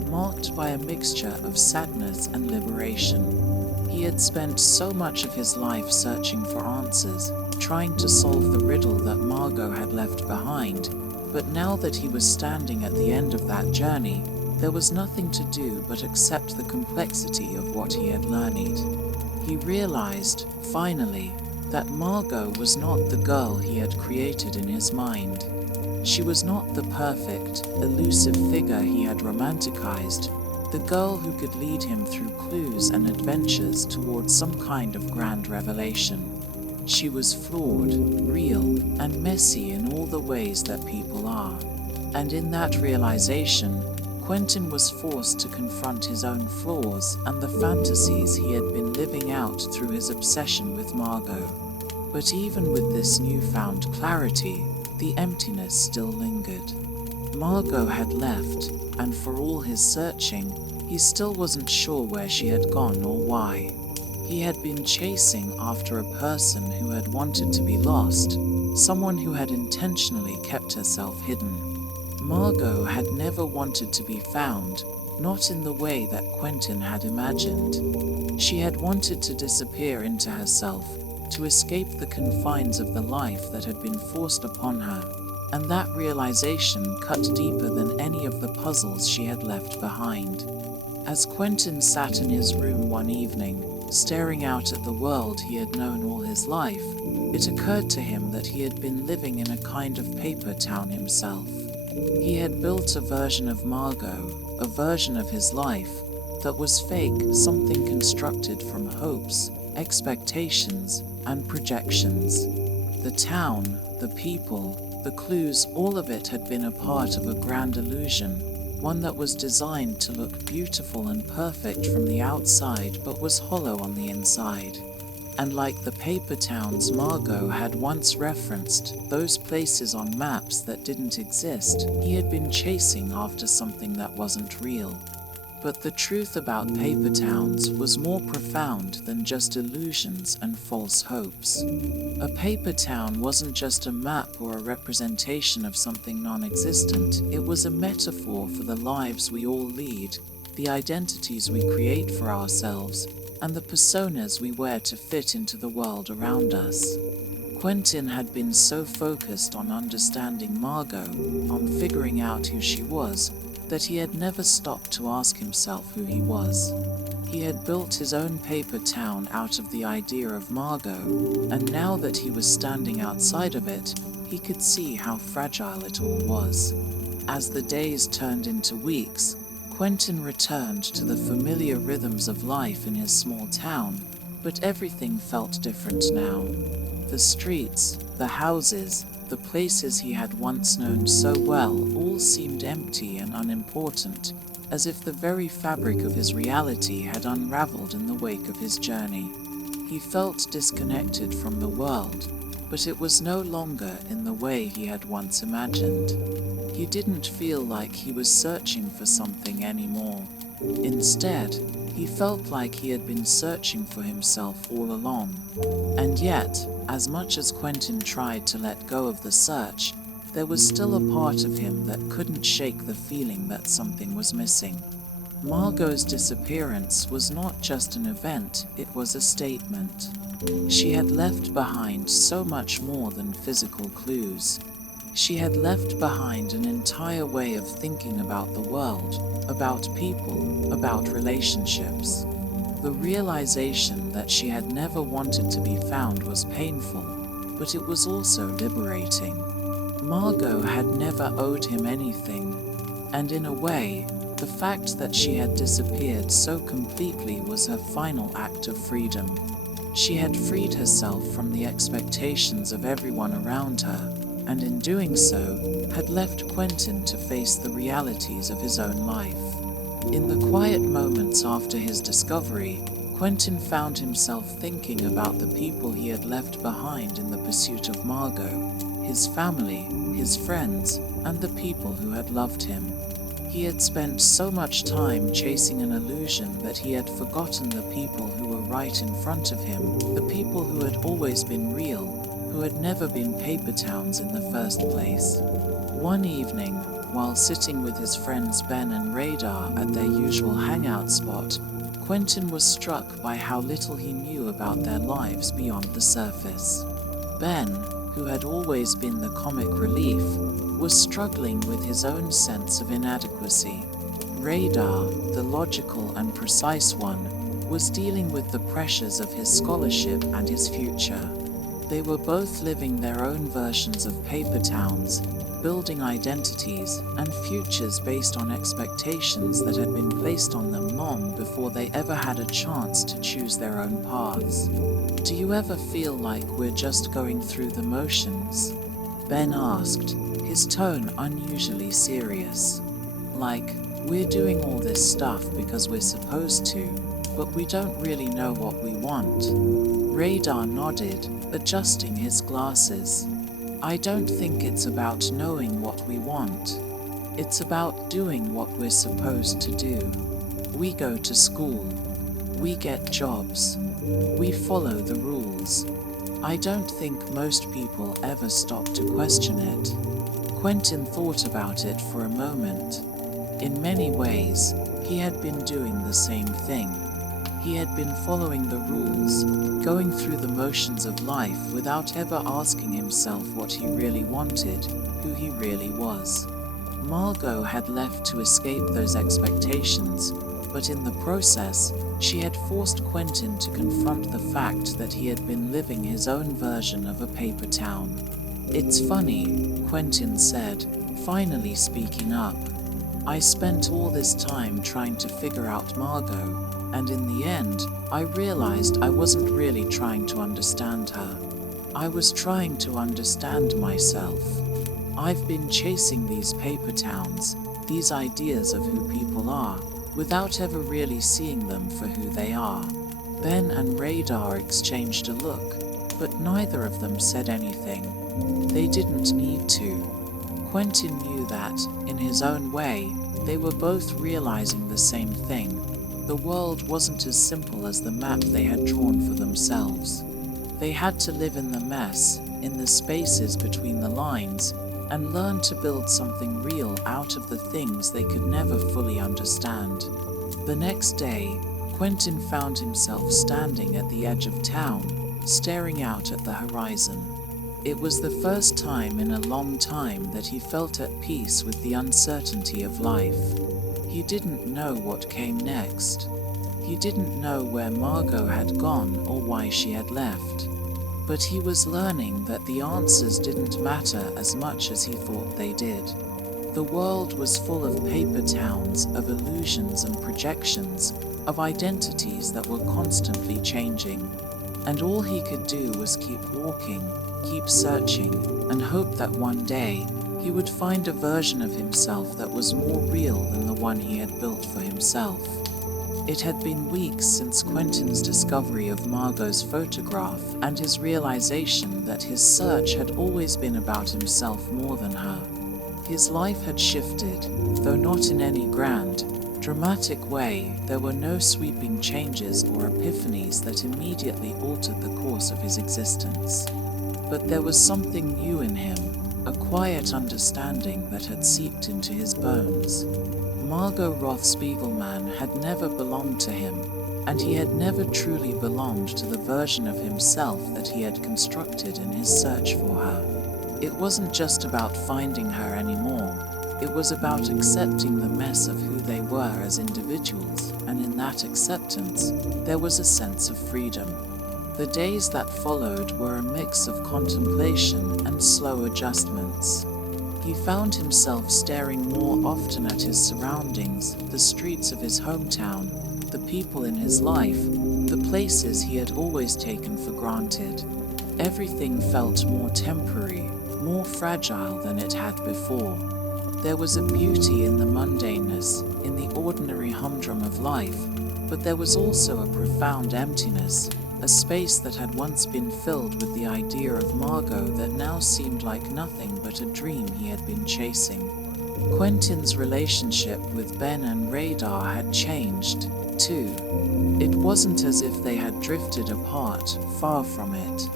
marked by a mixture of sadness and liberation. He had spent so much of his life searching for answers, trying to solve the riddle that Margo had left behind, but now that he was standing at the end of that journey, there was nothing to do but accept the complexity of what he had learned. He realized, finally, that Margo was not the girl he had created in his mind. She was not the perfect, elusive figure he had romanticized, the girl who could lead him through clues and adventures towards some kind of grand revelation. She was flawed, real, and messy in all the ways that people are. And in that realization, Quentin was forced to confront his own flaws and the fantasies he had been living out through his obsession with Margo. But even with this newfound clarity, the emptiness still lingered. Margo had left, and for all his searching, he still wasn't sure where she had gone or why. He had been chasing after a person who had wanted to be lost, someone who had intentionally kept herself hidden. Margo had never wanted to be found, not in the way that Quentin had imagined. She had wanted to disappear into herself, to escape the confines of the life that had been forced upon her, and that realization cut deeper than any of the puzzles she had left behind. As Quentin sat in his room one evening, staring out at the world he had known all his life, it occurred to him that he had been living in a kind of paper town himself. He had built a version of Margo, a version of his life, that was fake, something constructed from hopes, expectations, and projections. The town, the people, the clues, all of it had been a part of a grand illusion, one that was designed to look beautiful and perfect from the outside but was hollow on the inside. And like the paper towns Margo had once referenced, those places on maps that didn't exist, he had been chasing after something that wasn't real. But the truth about paper towns was more profound than just illusions and false hopes. A paper town wasn't just a map or a representation of something non-existent, it was a metaphor for the lives we all lead, the identities we create for ourselves, and the personas we wear to fit into the world around us. Quentin had been so focused on understanding Margo, on figuring out who she was, that he had never stopped to ask himself who he was. He had built his own paper town out of the idea of Margo, and now that he was standing outside of it, he could see how fragile it all was. As the days turned into weeks, Quentin returned to the familiar rhythms of life in his small town, but everything felt different now. The streets, the houses, the places he had once known so well all seemed empty and unimportant, as if the very fabric of his reality had unraveled in the wake of his journey. He felt disconnected from the world, but it was no longer in the way he had once imagined. He didn't feel like he was searching for something anymore. Instead, he felt like he had been searching for himself all along. And yet, as much as Quentin tried to let go of the search, there was still a part of him that couldn't shake the feeling that something was missing. Margo's disappearance was not just an event, it was a statement. She had left behind so much more than physical clues. She had left behind an entire way of thinking about the world, about people, about relationships. The realization that she had never wanted to be found was painful, but it was also liberating. Margo had never owed him anything, and in a way, the fact that she had disappeared so completely was her final act of freedom. She had freed herself from the expectations of everyone around her, and in doing so, had left Quentin to face the realities of his own life. In the quiet moments after his discovery, Quentin found himself thinking about the people he had left behind in the pursuit of Margo, his family, his friends, and the people who had loved him. He had spent so much time chasing an illusion that he had forgotten the people who were right in front of him, the people who had always been real, who had never been paper towns in the first place. One evening, while sitting with his friends Ben and Radar at their usual hangout spot, Quentin was struck by how little he knew about their lives beyond the surface. Ben, who had always been the comic relief, was struggling with his own sense of inadequacy. Radar, the logical and precise one, was dealing with the pressures of his scholarship and his future. They were both living their own versions of paper towns, building identities and futures based on expectations that had been placed on them long before they ever had a chance to choose their own paths. "Do you ever feel like we're just going through the motions?" Ben asked, his tone unusually serious. "Like, we're doing all this stuff because we're supposed to, but we don't really know what we want." Radar nodded, adjusting his glasses. I don't think it's about knowing what we want. It's about doing what we're supposed to do. We go to school. We get jobs. We follow the rules. I don't think most people ever stop to question it. Quentin thought about it for a moment. In many ways, he had been doing the same thing. He had been following the rules, going through the motions of life without ever asking himself what he really wanted, who he really was. Margo had left to escape those expectations, but in the process, she had forced Quentin to confront the fact that he had been living his own version of a paper town. "It's funny," Quentin said, finally speaking up. "I spent all this time trying to figure out Margo, and in the end, I realized I wasn't really trying to understand her. I was trying to understand myself. I've been chasing these paper towns, these ideas of who people are, without ever really seeing them for who they are." Ben and Radar exchanged a look, but neither of them said anything. They didn't need to. Quentin knew that, in his own way, they were both realizing the same thing. The world wasn't as simple as the map they had drawn for themselves. They had to live in the mess, in the spaces between the lines, and learn to build something real out of the things they could never fully understand. The next day, Quentin found himself standing at the edge of town, staring out at the horizon. It was the first time in a long time that he felt at peace with the uncertainty of life. He didn't know what came next. He didn't know where Margo had gone or why she had left. But he was learning that the answers didn't matter as much as he thought they did. The world was full of paper towns, of illusions and projections, of identities that were constantly changing. And all he could do was keep walking, keep searching, and hope that one day he would find a version of himself that was more real than the one he had built for himself. It had been weeks since Quentin's discovery of Margo's photograph and his realization that his search had always been about himself more than her. His life had shifted, though not in any grand, dramatic way. There were no sweeping changes or epiphanies that immediately altered the course of his existence. But there was something new in him, a quiet understanding that had seeped into his bones. Margo Roth Spiegelman had never belonged to him, and he had never truly belonged to the version of himself that he had constructed in his search for her. It wasn't just about finding her anymore. It was about accepting the mess of who they were as individuals, and in that acceptance, there was a sense of freedom. The days that followed were a mix of contemplation and slow adjustments. He found himself staring more often at his surroundings, the streets of his hometown, the people in his life, the places he had always taken for granted. Everything felt more temporary, more fragile than it had before. There was a beauty in the mundaneness, in the ordinary humdrum of life, but there was also a profound emptiness, a space that had once been filled with the idea of Margo that now seemed like nothing but a dream he had been chasing. Quentin's relationship with Ben and Radar had changed, too. It wasn't as if they had drifted apart, far from it.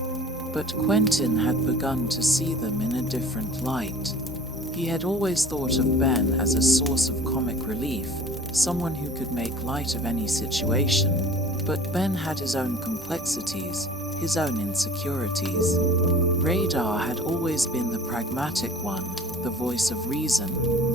But Quentin had begun to see them in a different light. He had always thought of Ben as a source of comic relief, someone who could make light of any situation. But Ben had his own complexities, his own insecurities. Radar had always been the pragmatic one, the voice of reason,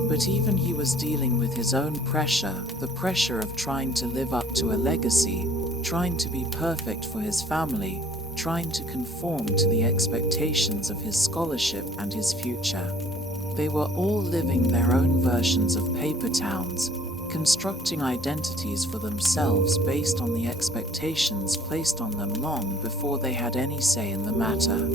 but even he was dealing with his own pressure, the pressure of trying to live up to a legacy, trying to be perfect for his family, trying to conform to the expectations of his scholarship and his future. They were all living their own versions of paper towns, constructing identities for themselves based on the expectations placed on them long before they had any say in the matter.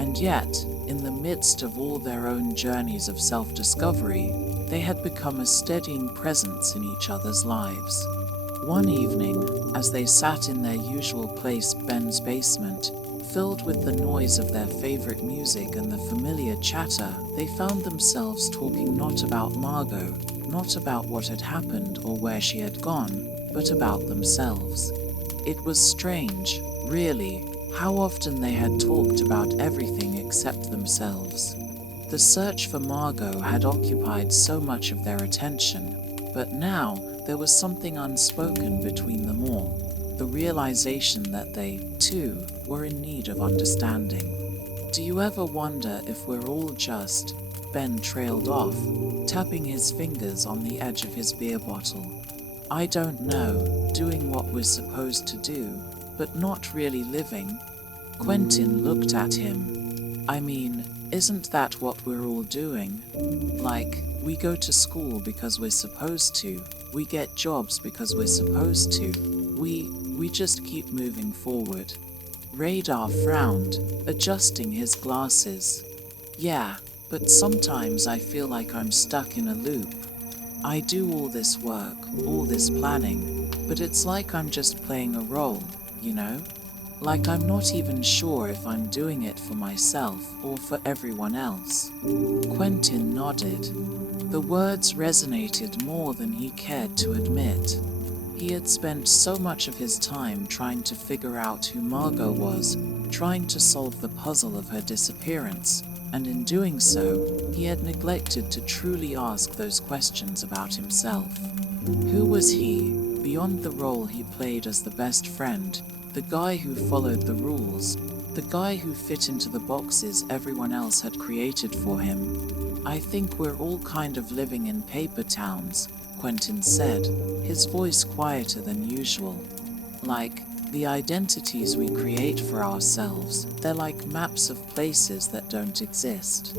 And yet, in the midst of all their own journeys of self-discovery, they had become a steadying presence in each other's lives. One evening, as they sat in their usual place, Ben's basement, Filled with the noise of their favorite music and the familiar chatter, they found themselves talking not about Margo, not about what had happened or where she had gone, but about themselves. It was strange, really, how often they had talked about everything except themselves. The search for Margo had occupied so much of their attention, but now there was something unspoken between them all, the realization that they, too, were in need of understanding. Do you ever wonder if we're all just... Ben trailed off, tapping his fingers on the edge of his beer bottle. I don't know, doing what we're supposed to do, but not really living. Quentin looked at him. I mean, isn't that what we're all doing? Like, we go to school because we're supposed to, we get jobs because we're supposed to, we just keep moving forward. Radar frowned, adjusting his glasses. Yeah, but sometimes I feel like I'm stuck in a loop. I do all this work, all this planning, but it's like I'm just playing a role, you know? Like I'm not even sure if I'm doing it for myself or for everyone else. Quentin nodded. The words resonated more than he cared to admit. He had spent so much of his time trying to figure out who Margo was, trying to solve the puzzle of her disappearance, and in doing so, he had neglected to truly ask those questions about himself. Who was he, beyond the role he played as the best friend, the guy who followed the rules, the guy who fit into the boxes everyone else had created for him? I think we're all kind of living in paper towns, Quentin said, his voice quieter than usual. Like, the identities we create for ourselves, they're like maps of places that don't exist.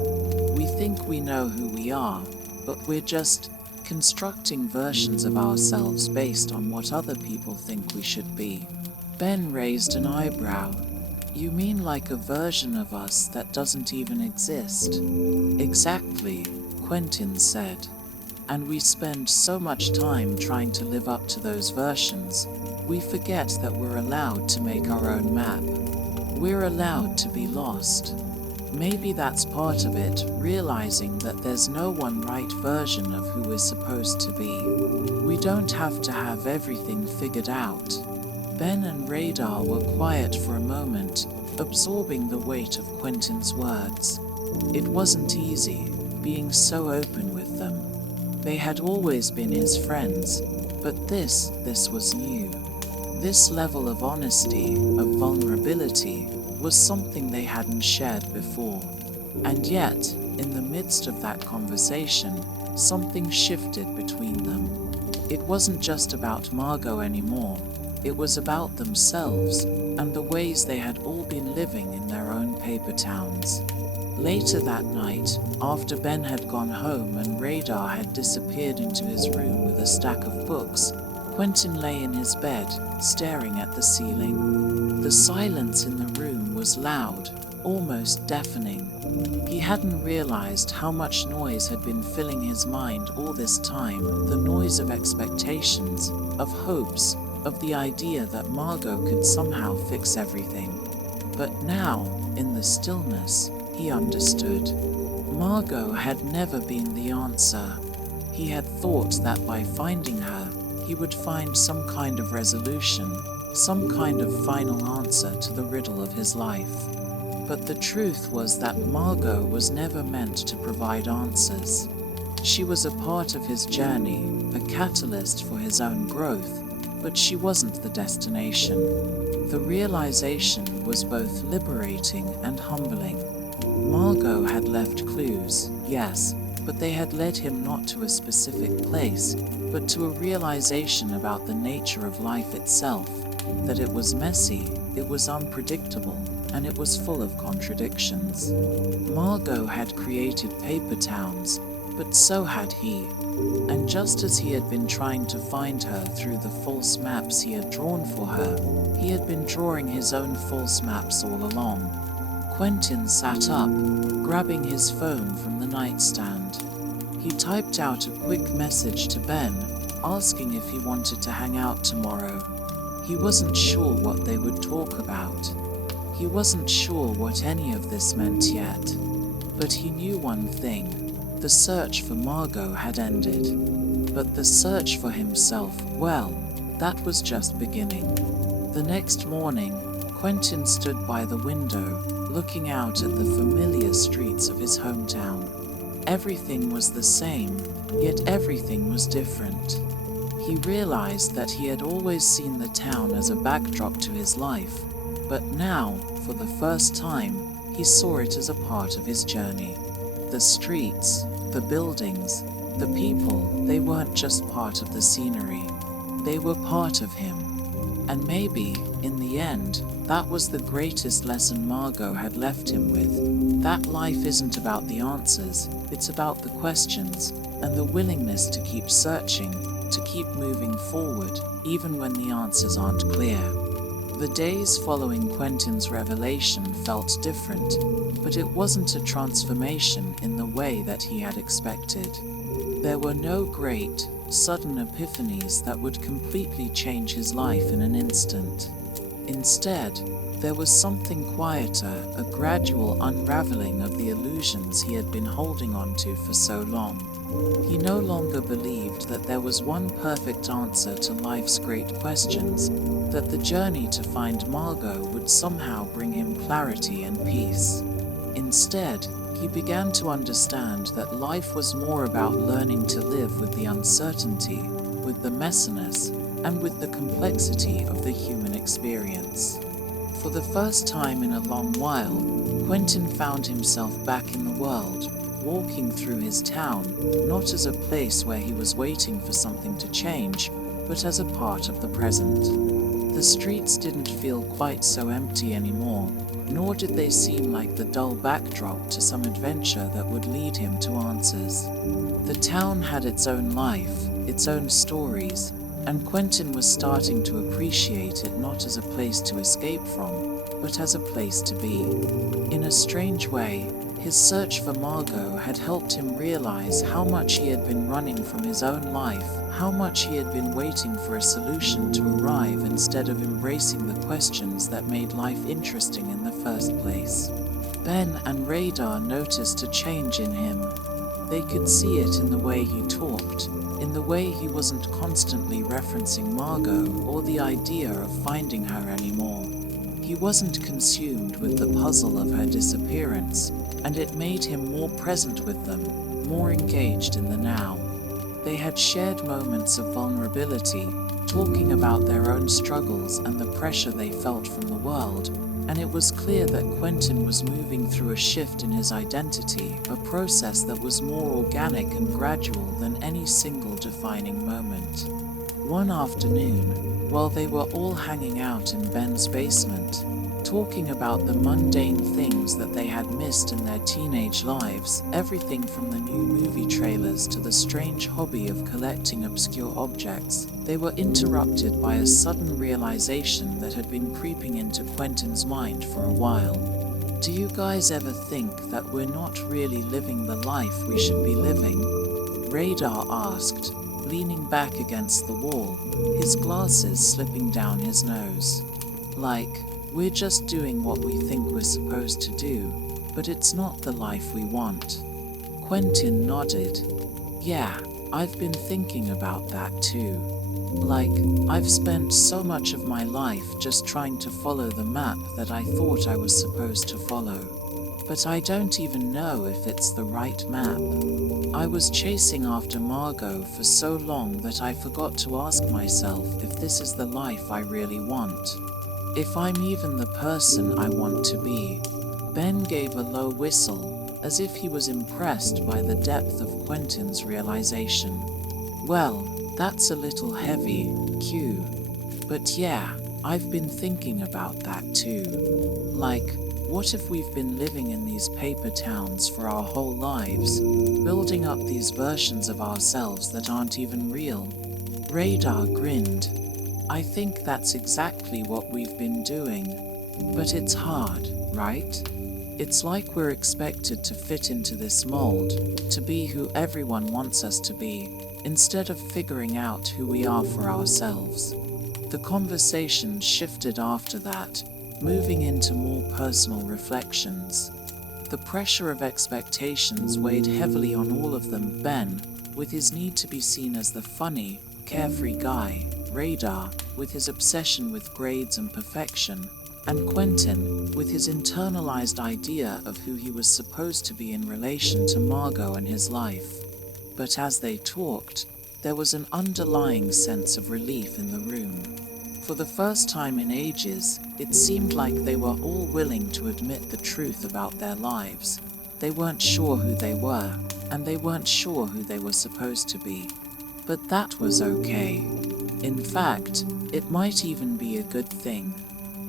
We think we know who we are, but we're just constructing versions of ourselves based on what other people think we should be. Ben raised an eyebrow. You mean like a version of us that doesn't even exist? Exactly, Quentin said. And we spend so much time trying to live up to those versions, we forget that we're allowed to make our own map. We're allowed to be lost. Maybe that's part of it, realizing that there's no one right version of who we're supposed to be. We don't have to have everything figured out. Ben and Radar were quiet for a moment, absorbing the weight of Quentin's words. It wasn't easy, being so open with them. They had always been his friends, but this was new. This level of honesty, of vulnerability, was something they hadn't shared before. And yet, in the midst of that conversation, something shifted between them. It wasn't just about Margo anymore. It was about themselves and the ways they had all been living in their own paper towns. Later that night, after Ben had gone home and Radar had disappeared into his room with a stack of books, Quentin lay in his bed, staring at the ceiling. The silence in the room was loud, almost deafening. He hadn't realized how much noise had been filling his mind all this time, the noise of expectations, of hopes, of the idea that Margo could somehow fix everything. But now, in the stillness, he understood. Margo had never been the answer. He had thought that by finding her, he would find some kind of resolution, some kind of final answer to the riddle of his life. But the truth was that Margo was never meant to provide answers. She was a part of his journey, a catalyst for his own growth, but she wasn't the destination. The realization was both liberating and humbling. Margo had left clues, yes, but they had led him not to a specific place, but to a realization about the nature of life itself, that it was messy, it was unpredictable, and it was full of contradictions. Margo had created paper towns, but so had he. And just as he had been trying to find her through the false maps he had drawn for her, he had been drawing his own false maps all along. Quentin sat up, grabbing his phone from the nightstand. He typed out a quick message to Ben, asking if he wanted to hang out tomorrow. He wasn't sure what they would talk about. He wasn't sure what any of this meant yet, but he knew one thing: the search for Margo had ended. But the search for himself, well, that was just beginning. The next morning, Quentin stood by the window, looking out at the familiar streets of his hometown. Everything was the same, yet everything was different. He realized that he had always seen the town as a backdrop to his life, but now, for the first time, he saw it as a part of his journey. The streets, the buildings, the people, they weren't just part of the scenery. They were part of him. And maybe, in the end, that was the greatest lesson Margo had left him with. That life isn't about the answers, it's about the questions, and the willingness to keep searching, to keep moving forward, even when the answers aren't clear. The days following Quentin's revelation felt different, but it wasn't a transformation in the way that he had expected. There were no great, sudden epiphanies that would completely change his life in an instant. Instead, there was something quieter, a gradual unraveling of the illusions he had been holding on to for so long. He no longer believed that there was one perfect answer to life's great questions, that the journey to find Margo would somehow bring him clarity and peace. Instead, he began to understand that life was more about learning to live with the uncertainty, with the messiness, and with the complexity of the human experience. For the first time in a long while, Quentin found himself back in the world, walking through his town, not as a place where he was waiting for something to change, but as a part of the present. The streets didn't feel quite so empty anymore, nor did they seem like the dull backdrop to some adventure that would lead him to answers. The town had its own life, its own stories, and Quentin was starting to appreciate it not as a place to escape from, but as a place to be. In a strange way, his search for Margo had helped him realize how much he had been running from his own life, how much he had been waiting for a solution to arrive instead of embracing the questions that made life interesting in the first place. Ben and Radar noticed a change in him. They could see it in the way he talked, in the way he wasn't constantly referencing Margo or the idea of finding her anymore. He wasn't consumed with the puzzle of her disappearance, and it made him more present with them, more engaged in the now. They had shared moments of vulnerability, talking about their own struggles and the pressure they felt from the world, and it was clear that Quentin was moving through a shift in his identity, a process that was more organic and gradual than any single defining moment. One afternoon, while they were all hanging out in Ben's basement, talking about the mundane things that they had missed in their teenage lives, everything from the new movie trailers to the strange hobby of collecting obscure objects, they were interrupted by a sudden realization that had been creeping into Quentin's mind for a while. Do you guys ever think that we're not really living the life we should be living? Radar asked, leaning back against the wall, his glasses slipping down his nose. Like, we're just doing what we think we're supposed to do, but it's not the life we want. Quentin nodded. Yeah, I've been thinking about that too. Like, I've spent so much of my life just trying to follow the map that I thought I was supposed to follow. But I don't even know if it's the right map. I was chasing after Margo for so long that I forgot to ask myself if this is the life I really want. If I'm even the person I want to be. Ben gave a low whistle, as if he was impressed by the depth of Quentin's realization. Well, that's a little heavy, Q. But yeah, I've been thinking about that too. Like, what if we've been living in these paper towns for our whole lives, building up these versions of ourselves that aren't even real? Radar grinned. I think that's exactly what we've been doing. But it's hard, right? It's like we're expected to fit into this mold, to be who everyone wants us to be, instead of figuring out who we are for ourselves. The conversation shifted after that, moving into more personal reflections. The pressure of expectations weighed heavily on all of them. Ben, with his need to be seen as the funny, carefree guy, Radar, with his obsession with grades and perfection, and Quentin, with his internalized idea of who he was supposed to be in relation to Margo and his life. But as they talked, there was an underlying sense of relief in the room. For the first time in ages, it seemed like they were all willing to admit the truth about their lives. They weren't sure who they were, and they weren't sure who they were supposed to be. But that was okay. In fact, it might even be a good thing.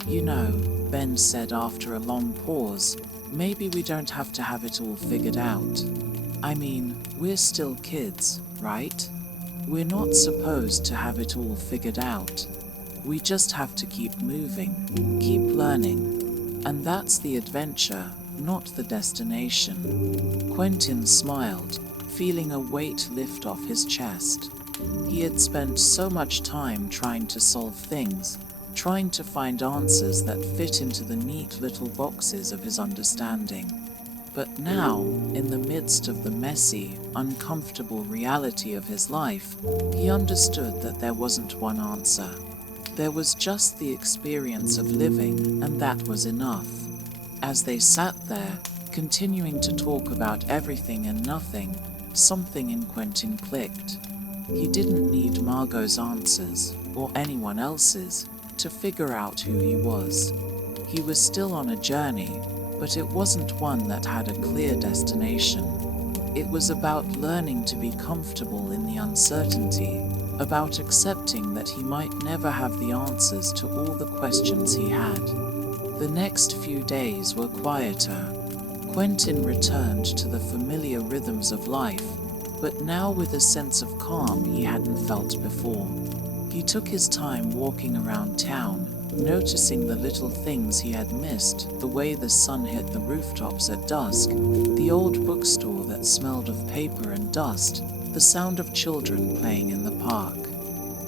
You know, Ben said after a long pause, maybe we don't have to have it all figured out. I mean, we're still kids, right? We're not supposed to have it all figured out. We just have to keep moving, keep learning. And that's the adventure, not the destination. Quentin smiled, feeling a weight lift off his chest. He had spent so much time trying to solve things, trying to find answers that fit into the neat little boxes of his understanding. But now, in the midst of the messy, uncomfortable reality of his life, he understood that there wasn't one answer. There was just the experience of living, and that was enough. As they sat there, continuing to talk about everything and nothing, something in Quentin clicked. He didn't need Margo's answers, or anyone else's, to figure out who he was. He was still on a journey, but it wasn't one that had a clear destination. It was about learning to be comfortable in the uncertainty, about accepting that he might never have the answers to all the questions he had. The next few days were quieter. Quentin returned to the familiar rhythms of life, but now with a sense of calm he hadn't felt before. He took his time walking around town, noticing the little things he had missed, the way the sun hit the rooftops at dusk, the old bookstore that smelled of paper and dust, the sound of children playing in the park.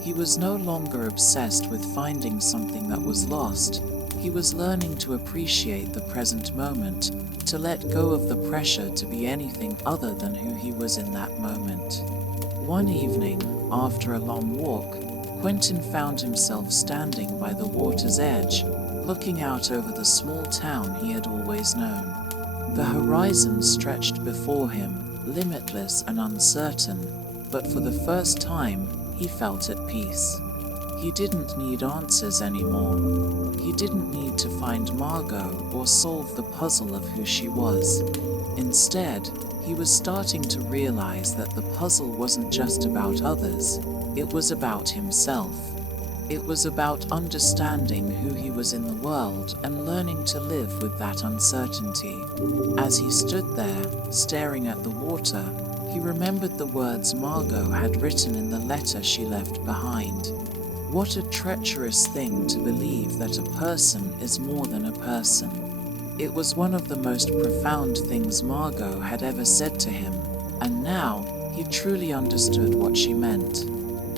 He was no longer obsessed with finding something that was lost. He was learning to appreciate the present moment, to let go of the pressure to be anything other than who he was in that moment. One evening, after a long walk, Quentin found himself standing by the water's edge, looking out over the small town he had always known. The horizon stretched before him, limitless and uncertain, but for the first time, he felt at peace. He didn't need answers anymore. He didn't need to find Margo or solve the puzzle of who she was. Instead, he was starting to realize that the puzzle wasn't just about others, it was about himself. It was about understanding who he was in the world and learning to live with that uncertainty. As he stood there, staring at the water, he remembered the words Margo had written in the letter she left behind. What a treacherous thing to believe that a person is more than a person. It was one of the most profound things Margo had ever said to him, and now he truly understood what she meant.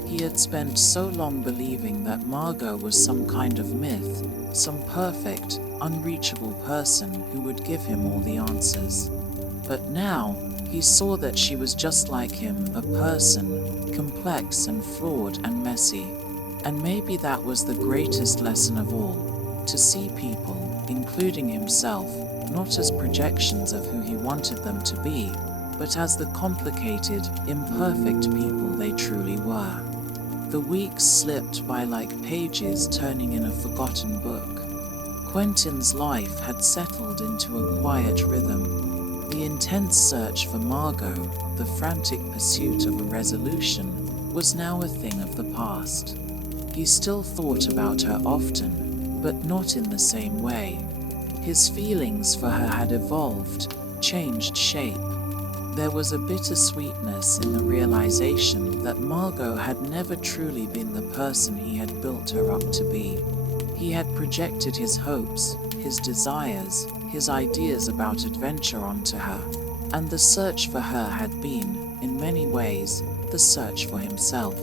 He had spent so long believing that Margo was some kind of myth, some perfect, unreachable person who would give him all the answers. But now, he saw that she was just like him, a person, complex and flawed and messy. And maybe that was the greatest lesson of all, to see people, including himself, not as projections of who he wanted them to be, but as the complicated, imperfect people they truly were. The weeks slipped by like pages turning in a forgotten book. Quentin's life had settled into a quiet rhythm. The intense search for Margo, the frantic pursuit of a resolution, was now a thing of the past. He still thought about her often, but not in the same way. His feelings for her had evolved, changed shape. There was a bittersweetness in the realization that Margo had never truly been the person he had built her up to be. He had projected his hopes, his desires, his ideas about adventure onto her, and the search for her had been, in many ways, the search for himself.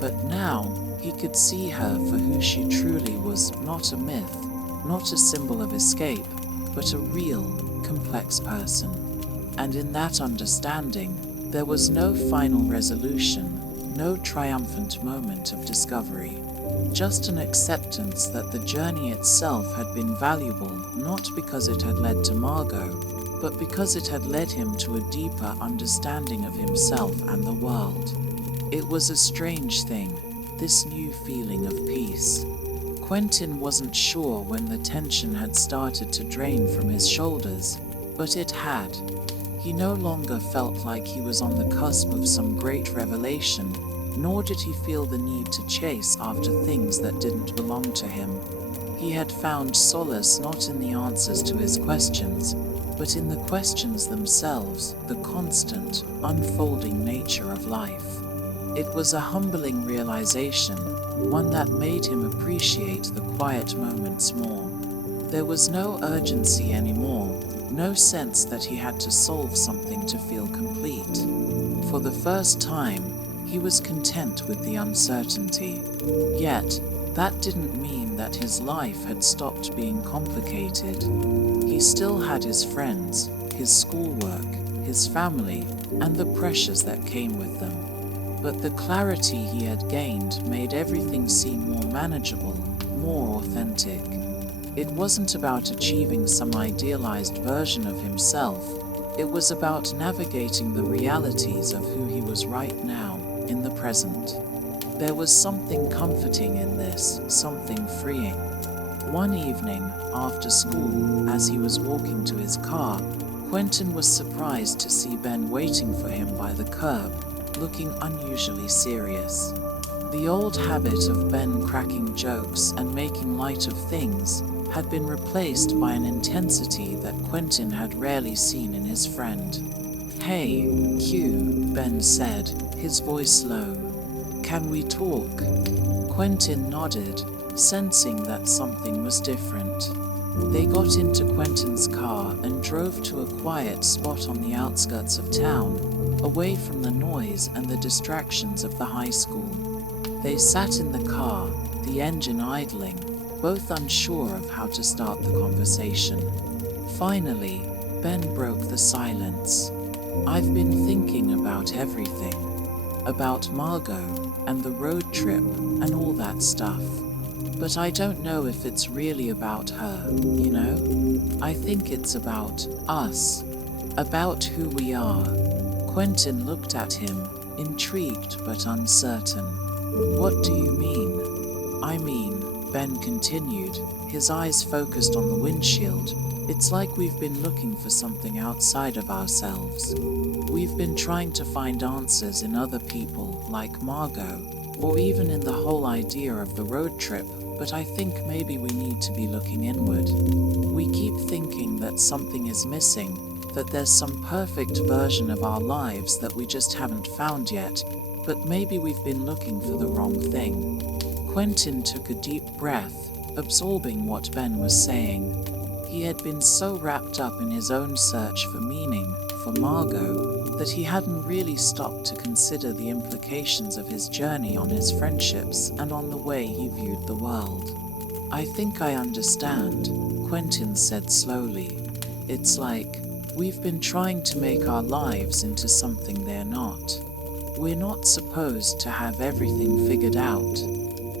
But now, he could see her for who she truly was, not a myth, not a symbol of escape, but a real, complex person. And in that understanding, there was no final resolution, no triumphant moment of discovery, just an acceptance that the journey itself had been valuable not because it had led to Margo, but because it had led him to a deeper understanding of himself and the world. It was a strange thing, this new feeling of peace. Quentin wasn't sure when the tension had started to drain from his shoulders, but it had. He no longer felt like he was on the cusp of some great revelation, nor did he feel the need to chase after things that didn't belong to him. He had found solace not in the answers to his questions, but in the questions themselves, the constant, unfolding nature of life. It was a humbling realization, one that made him appreciate the quiet moments more. There was no urgency anymore, no sense that he had to solve something to feel complete. For the first time, he was content with the uncertainty. Yet, that didn't mean that his life had stopped being complicated. He still had his friends, his schoolwork, his family, and the pressures that came with them. But the clarity he had gained made everything seem more manageable, more authentic. It wasn't about achieving some idealized version of himself. It was about navigating the realities of who he was right now, in the present. There was something comforting in this, something freeing. One evening, after school, as he was walking to his car, Quentin was surprised to see Ben waiting for him by the curb, looking unusually serious. The old habit of Ben cracking jokes and making light of things had been replaced by an intensity that Quentin had rarely seen in his friend. "Hey, Q," Ben said, his voice low. "Can we talk?" Quentin nodded, sensing that something was different. They got into Quentin's car and drove to a quiet spot on the outskirts of town, away from the noise and the distractions of the high school. They sat in the car, the engine idling, both unsure of how to start the conversation. Finally, Ben broke the silence. "I've been thinking about everything. About Margo and the road trip and all that stuff. But I don't know if it's really about her, you know? I think it's about us. About who we are." Quentin looked at him, intrigued but uncertain. "What do you mean?" "I mean," Ben continued, his eyes focused on the windshield, "it's like we've been looking for something outside of ourselves. We've been trying to find answers in other people, like Margo, or even in the whole idea of the road trip, but I think maybe we need to be looking inward. We keep thinking that something is missing, that there's some perfect version of our lives that we just haven't found yet, but maybe we've been looking for the wrong thing." Quentin took a deep breath, absorbing what Ben was saying. He had been so wrapped up in his own search for meaning, for Margo, that he hadn't really stopped to consider the implications of his journey on his friendships and on the way he viewed the world. "I think I understand," Quentin said slowly. "It's like we've been trying to make our lives into something they're not. We're not supposed to have everything figured out.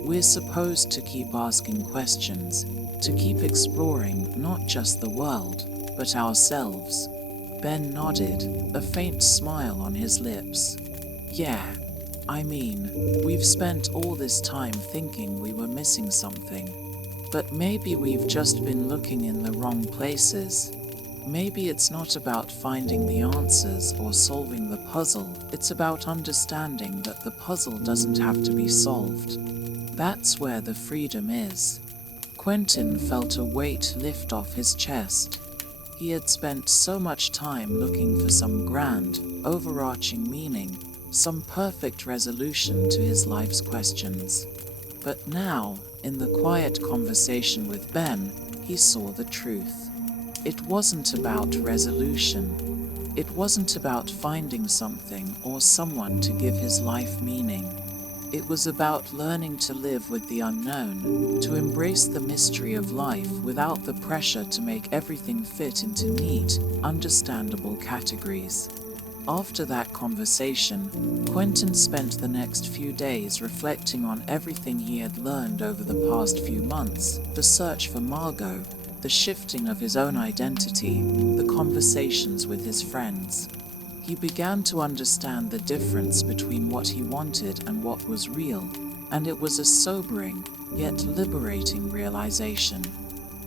We're supposed to keep asking questions, to keep exploring not just the world, but ourselves." Ben nodded, a faint smile on his lips. "Yeah, I mean, we've spent all this time thinking we were missing something. But maybe we've just been looking in the wrong places. Maybe it's not about finding the answers or solving the puzzle, it's about understanding that the puzzle doesn't have to be solved. That's where the freedom is." Quentin felt a weight lift off his chest. He had spent so much time looking for some grand, overarching meaning, some perfect resolution to his life's questions. But now, in the quiet conversation with Ben, he saw the truth. It wasn't about resolution. It wasn't about finding something or someone to give his life meaning. It was about learning to live with the unknown, to embrace the mystery of life without the pressure to make everything fit into neat, understandable categories. After that conversation, Quentin spent the next few days reflecting on everything he had learned over the past few months, the search for Margo, the shifting of his own identity, the conversations with his friends. He began to understand the difference between what he wanted and what was real, and it was a sobering, yet liberating realization.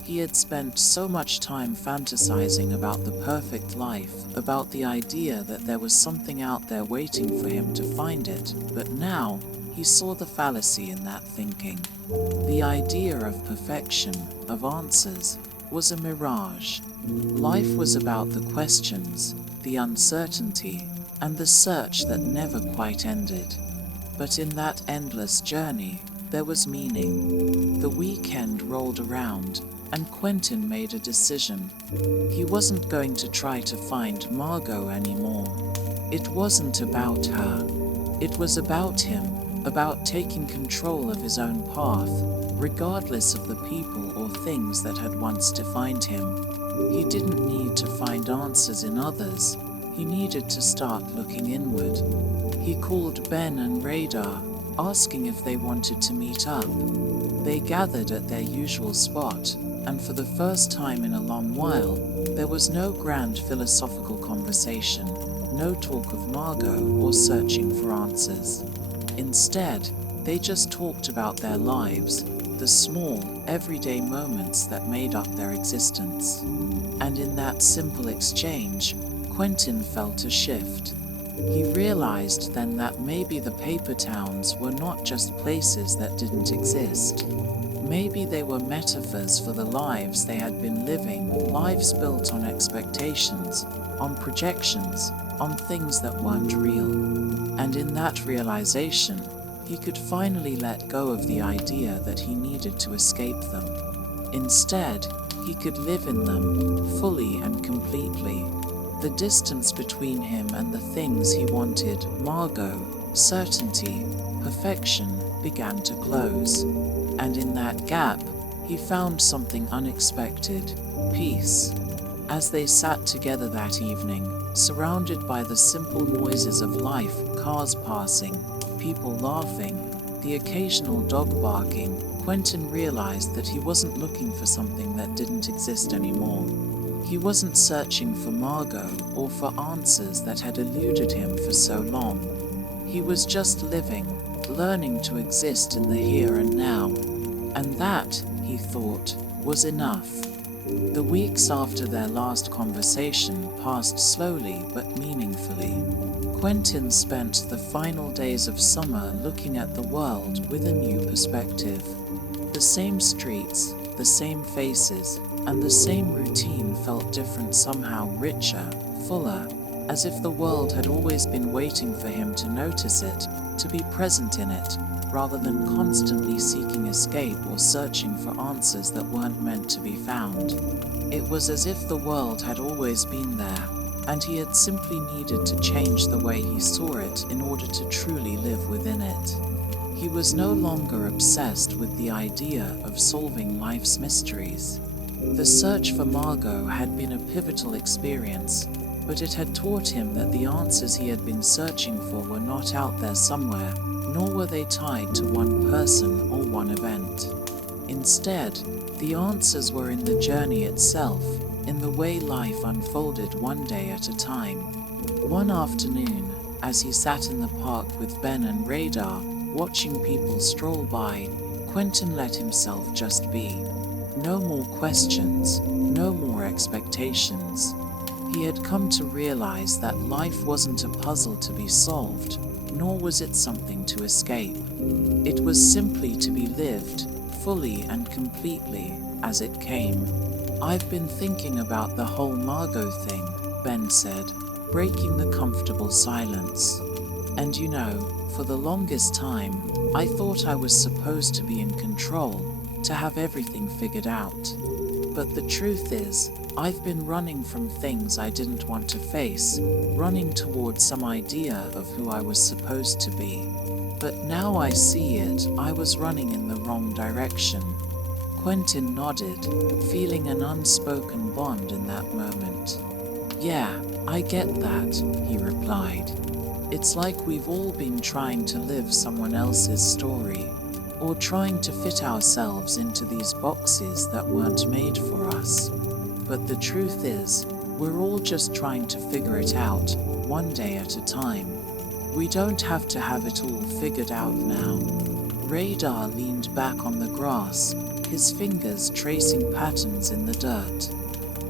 He had spent so much time fantasizing about the perfect life, about the idea that there was something out there waiting for him to find it, but now he saw the fallacy in that thinking. The idea of perfection, of answers, was a mirage. Life was about the questions, the uncertainty, and the search that never quite ended. But in that endless journey, there was meaning. The weekend rolled around, and Quentin made a decision. He wasn't going to try to find Margo anymore. It wasn't about her. It was about him, about taking control of his own path, regardless of the people or things that had once defined him. He didn't need to find answers in others. He needed to start looking inward. He called Ben and Radar, asking if they wanted to meet up. They gathered at their usual spot, and for the first time in a long while, there was no grand philosophical conversation, no talk of Margo or searching for answers. Instead, they just talked about their lives, the small, everyday moments that made up their existence. And in that simple exchange, Quentin felt a shift. He realized then that maybe the paper towns were not just places that didn't exist. Maybe they were metaphors for the lives they had been living, lives built on expectations, on projections, on things that weren't real. And in that realization, he could finally let go of the idea that he needed to escape them. Instead, he could live in them, fully and completely. The distance between him and the things he wanted, Margo, certainty, perfection, began to close. And in that gap, he found something unexpected, peace. As they sat together that evening, surrounded by the simple noises of life, cars passing, people laughing, the occasional dog barking, Quentin realized that he wasn't looking for something that didn't exist anymore. He wasn't searching for Margo or for answers that had eluded him for so long. He was just living, learning to exist in the here and now. And that, he thought, was enough. The weeks after their last conversation passed slowly but meaningfully. Quentin spent the final days of summer looking at the world with a new perspective. The same streets, the same faces, and the same routine felt different, somehow richer, fuller, as if the world had always been waiting for him to notice it, to be present in it, rather than constantly seeking escape or searching for answers that weren't meant to be found. It was as if the world had always been there, and he had simply needed to change the way he saw it in order to truly live within it. He was no longer obsessed with the idea of solving life's mysteries. The search for Margo had been a pivotal experience, but it had taught him that the answers he had been searching for were not out there somewhere, nor were they tied to one person or one event. Instead, the answers were in the journey itself, in the way life unfolded one day at a time. One afternoon, as he sat in the park with Ben and Radar, watching people stroll by, Quentin let himself just be. No more questions, no more expectations. He had come to realize that life wasn't a puzzle to be solved, nor was it something to escape. It was simply to be lived, fully and completely, as it came. "I've been thinking about the whole Margo thing," Ben said, breaking the comfortable silence. "And you know, for the longest time, I thought I was supposed to be in control, to have everything figured out. But the truth is, I've been running from things I didn't want to face, running towards some idea of who I was supposed to be. But now I see it, I was running in the wrong direction. Quentin nodded, feeling an unspoken bond in that moment. Yeah, I get that, he replied. It's like we've all been trying to live someone else's story, or trying to fit ourselves into these boxes that weren't made for us. But the truth is, we're all just trying to figure it out, one day at a time. We don't have to have it all figured out now. Radar leaned back on the grass, his fingers tracing patterns in the dirt.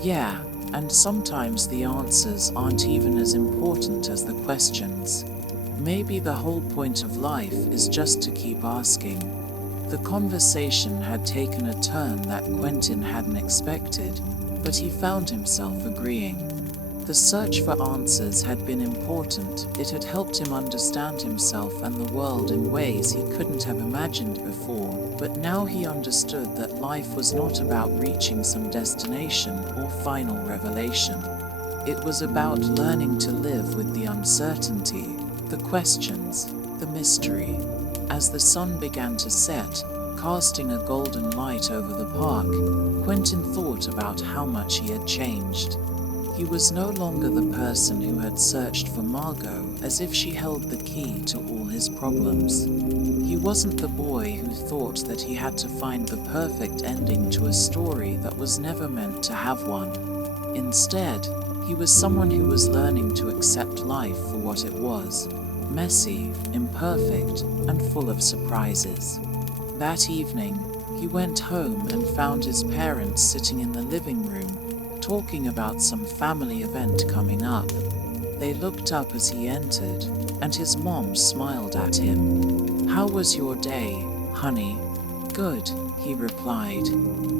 Yeah, and sometimes the answers aren't even as important as the questions. Maybe the whole point of life is just to keep asking. The conversation had taken a turn that Quentin hadn't expected, but he found himself agreeing. The search for answers had been important. It had helped him understand himself and the world in ways he couldn't have imagined before, but now he understood that life was not about reaching some destination or final revelation. It was about learning to live with the uncertainty, the questions, the mystery. As the sun began to set, casting a golden light over the park, Quentin thought about how much he had changed. He was no longer the person who had searched for Margo as if she held the key to all his problems. He wasn't the boy who thought that he had to find the perfect ending to a story that was never meant to have one. Instead, he was someone who was learning to accept life for what it was, messy, imperfect, and full of surprises. That evening, he went home and found his parents sitting in the living room, talking about some family event coming up. They looked up as he entered, and his mom smiled at him. "How was your day, honey?" "Good," he replied.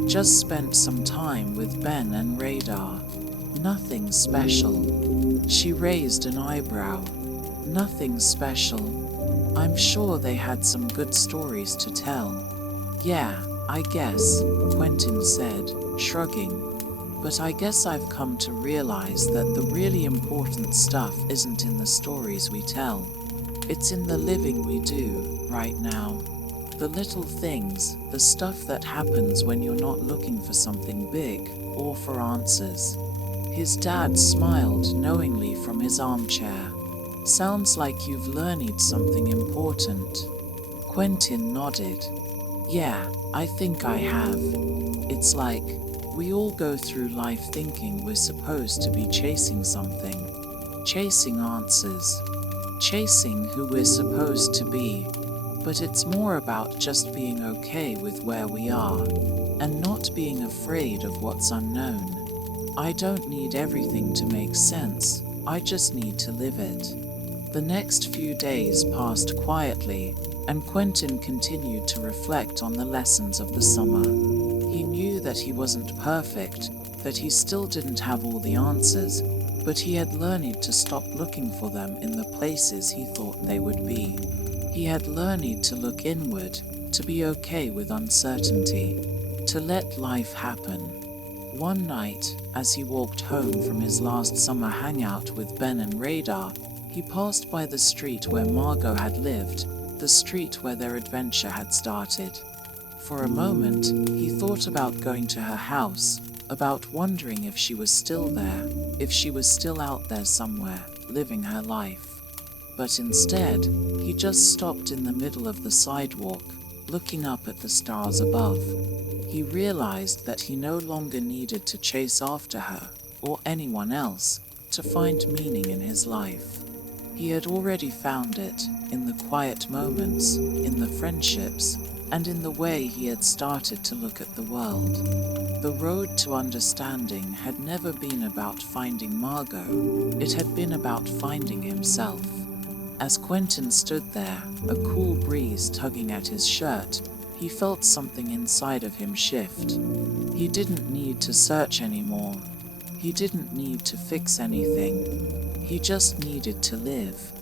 "Just spent some time with Ben and Radar." "Nothing special." She raised an eyebrow. "Nothing special. I'm sure they had some good stories to tell." "Yeah, I guess," Quentin said, shrugging. "But I guess I've come to realize that the really important stuff isn't in the stories we tell. It's in the living we do, right now. The little things, the stuff that happens when you're not looking for something big or for answers." His dad smiled knowingly from his armchair. "Sounds like you've learned something important." Quentin nodded. "Yeah, I think I have. It's like, we all go through life thinking we're supposed to be chasing something. Chasing answers. Chasing who we're supposed to be. But it's more about just being okay with where we are, and not being afraid of what's unknown. I don't need everything to make sense, I just need to live it." The next few days passed quietly, and Quentin continued to reflect on the lessons of the summer. He knew that he wasn't perfect, that he still didn't have all the answers, but he had learned to stop looking for them in the places he thought they would be. He had learned to look inward, to be okay with uncertainty, to let life happen. One night, as he walked home from his last summer hangout with Ben and Radar, he passed by the street where Margo had lived, the street where their adventure had started. For a moment, he thought about going to her house, about wondering if she was still there, if she was still out there somewhere, living her life. But instead, he just stopped in the middle of the sidewalk, looking up at the stars above. He realized that he no longer needed to chase after her, or anyone else, to find meaning in his life. He had already found it, in the quiet moments, in the friendships, and in the way he had started to look at the world. The road to understanding had never been about finding Margo, it had been about finding himself. As Quentin stood there, a cool breeze tugging at his shirt, he felt something inside of him shift. He didn't need to search anymore. He didn't need to fix anything. He just needed to live.